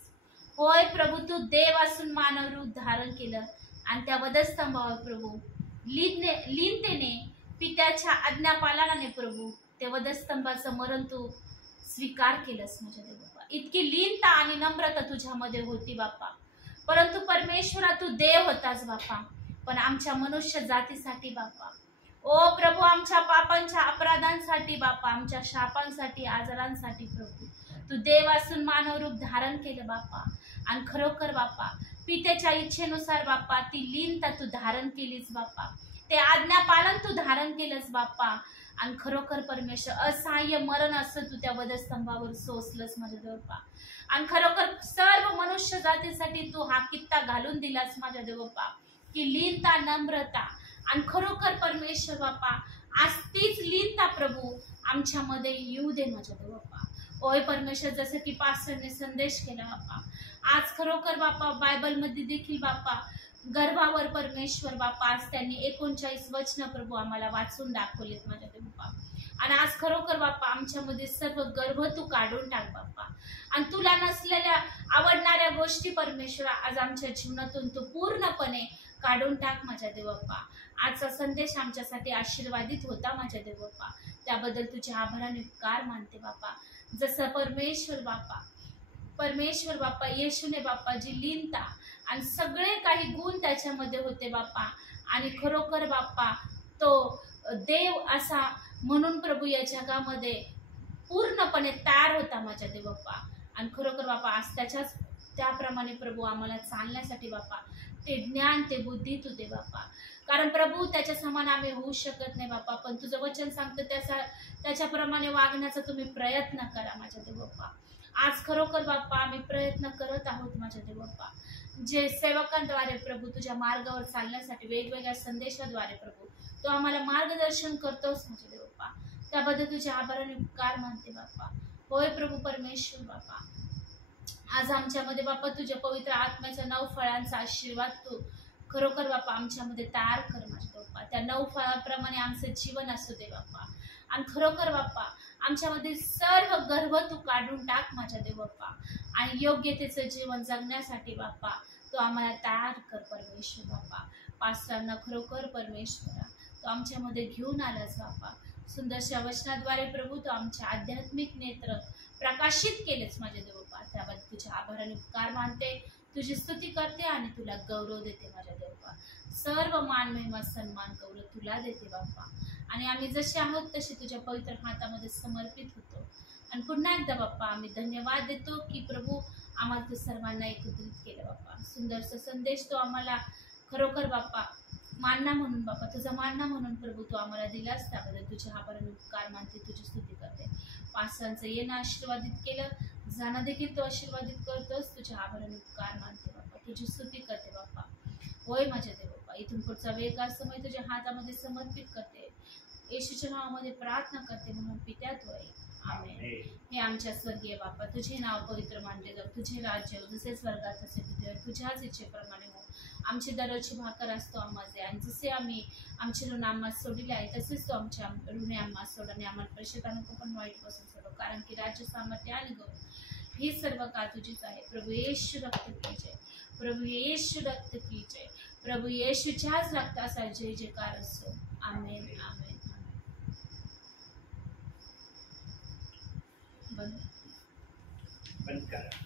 होय प्रभू, तू देव असून मानव रूप धारण केलं आणि त्या वधस्तंभावर प्रभू लीनतेने पित्याच्या आज्ञापालनाने प्रभू त्या वधस्तंभाचं मरण तू स्वीकार केलंस माझ्या देव बाप्पा. इतकी लीनता आणि नम्रता तुझ्यामध्ये होती बाप्पा. परंतु परमेश्वरा तू देव होतास बाप्पा, पण आमच्या मनुष्य जातीसाठी बाप्पा, ओ प्रभू, आमच्या पापांच्या अपराधांसाठी बाप्पा, आमच्या शापांसाठी आजारांसाठी प्रभू तू देव असून मानव रूप धारण केलं बाप्पा. आणि खरोखर बाप्पा पित्याच्या इच्छेनुसार बाप्पा ती लीनता तू धारण केलीस बाप्पा, ते आज्ञापालन तू धारण केलंस बाप्पा. आणि खरोखर परमेश्वर असहाय्य मरण असं तू त्या वधस्तंभावर सोसलंस माझ्या देव बाप्पा. आणि खरोखर सर्व मनुष्य जातीसाठी तू हा कित्ता घालून दिलास माझ्या देव बाप्पा, की लीनता नम्रता. आणि खरोखर परमेश्वर बाप्पा आज तीच लीनता प्रभू आमच्यामध्ये येऊ दे माझ्या देव बाप्पा. ओय परमेश्वर, जसं की पास्टरने संदेश केला बाप्पा, आज खरोखर बाप्पा बायबलमध्ये देखील बाप्पा गर्भावर परमेश्वर बाप्पा आज त्यांनी 39 वचन प्रभू आम्हाला वाचून दाखवलेत माझ्या देव बाप्पा. आणि आज खरोखर बाप्पा आमच्यामध्ये सर्व गर्भ तू काढून टाक बाप्पा. आणि तुला नसलेल्या आवडणाऱ्या गोष्टी परमेश्वर आज आमच्या जीवनातून तू पूर्णपणे काढून टाक माझ्या देव बाप्पा. आजचा संदेश आमच्यासाठी आशीर्वादित होता माझ्या देव बाप्पा, त्याबद्दल तुझे आभार आणि उपकार मानते बाप्पा. जसं परमेश्वर बाप्पा येशूने बाप्पा जी लीनता आणि सगळे काही गुण त्याच्यामध्ये होते बाप्पा, आणि खरोखर बाप्पा तो देव असा म्हणून प्रभू या जगामध्ये पूर्णपणे तयार होता माझ्या देव बाप्पा. आणि खरोखर बाप्पा आज त्याप्रमाणे प्रभू आम्हाला चालण्यासाठी बाप्पा ते ज्ञान ते बुद्धी तू दे बाप्पा. कारण प्रभू त्याच्या समान आम्ही होऊ शकत नाही बाप्पा, पण तुझं वचन सांगतं त्याच्याप्रमाणे वागण्याचा तुम्ही प्रयत्न करा माझ्या देव बाप्पा. आज खरोखर बाप्पा आम्ही प्रयत्न करत आहोत माझ्या देव बाप्पा, जे सेवकांद्वारे प्रभू तुझ्या मार्गावर चालण्यासाठी वेगवेगळ्या संदेशाद्वारे प्रभू तू आम्हाला मार्गदर्शन करतोस माझ्या देव बाप्पा, त्याबद्दल तुझे आभार आणि उपकार मानते बाप्पा. होय प्रभू परमेश्वर बाप्पा, आज आमच्यामध्ये बाप्पा तुझ्या पवित्र आत्म्याच्या 9 फळांचा आशीर्वाद तू खरोखर बाप्पा आमच्यामध्ये तयार कर माझ्या बाप्पा. त्या 9 फळांप्रमाणे आमचं जीवन असू दे बाप्पा. आणि खरोखर बाप्पा आमच्यामध्ये सर्व गर्व तू काढून टाक माझ्या देव बाप्पा, आणि योग्यतेचं जीवन जगण्यासाठी बाप्पा तू आम्हाला तयार कर परमेश्वर बाप्पा. पास्टरांना खरोखर परमेश्वरा तू आमच्यामध्ये घेऊन आलास बाप्पा. सुंदरशा वचनाद्वारे प्रभू तू आमचे आध्यात्मिक नेत्र प्रकाशित केलेच माझ्या देव बाप्पा, त्याबद्दल तुझे आभार आणि उपकार मानते, तुझी स्तुती करते आणि तुला गौरव देते माझ्या देव बाप्पा. सर्व मान महिमा सन्मान गौरव तुला देते बाप्पा. आणि आम्ही जसे आहोत तसे तुझ्या पवित्र हातामध्ये समर्पित होतो. आणि पुन्हा एकदा बाप्पा आम्ही धन्यवाद देतो की प्रभू आम्हाला तू सर्वांना एकत्रित केलं बाप्पा. सुंदरसा संदेश तो आम्हाला खरोखर बाप्पा मानना म्हणून बाप्पा तुझा मानना म्हणून प्रभू तू आम्हाला दिलास, त्याबद्दल तुझे आभार आणि उपकार मानते, तुझी स्तुती करते. पास्टरांचं येणं आशीर्वादित केलं, जाणं देखील तो आशीर्वादित करतोस, तुझे आभार आणि उपकार मानते बाप्पा, तुझी स्तुती करते बाप्पा. होय माझ्या देव बाप्पा, इथून पुढचा वेगळा समय तुझ्या हातामध्ये समर्पित करते, येशूच्या नावामध्ये प्रार्थना करते म्हणून पित्यात होय आमेन. हे आमच्या स्वर्गीय बाप्पा, तुझे नाव पवित्र मानले जाऊ, तुझे राज्य जसे स्वर्गात तसे पृथ्वीवर तुझ्याच इच्छेप्रमाणे हो. आमची दररोजची भाकर असतो आम्हाला दे, आणि जसे आम्ही आमचे ऋण आम्हाला सोडले आहे तसेच तो आमच्या ऋणे आम्हाला सोड, आणि आम्हाला परिषदानुक पण वाईट पासून सोडव, कारण की राज्य सामर्थ्य आणि गौरव ही सर्व का तुझीच आहे. प्रभू येशू रक्त की जय, प्रभू येशू रक्त की जय, प्रभू येशूच्याच रक्ताचा जय जयकार असो. आमेन आमेन. बंद करा.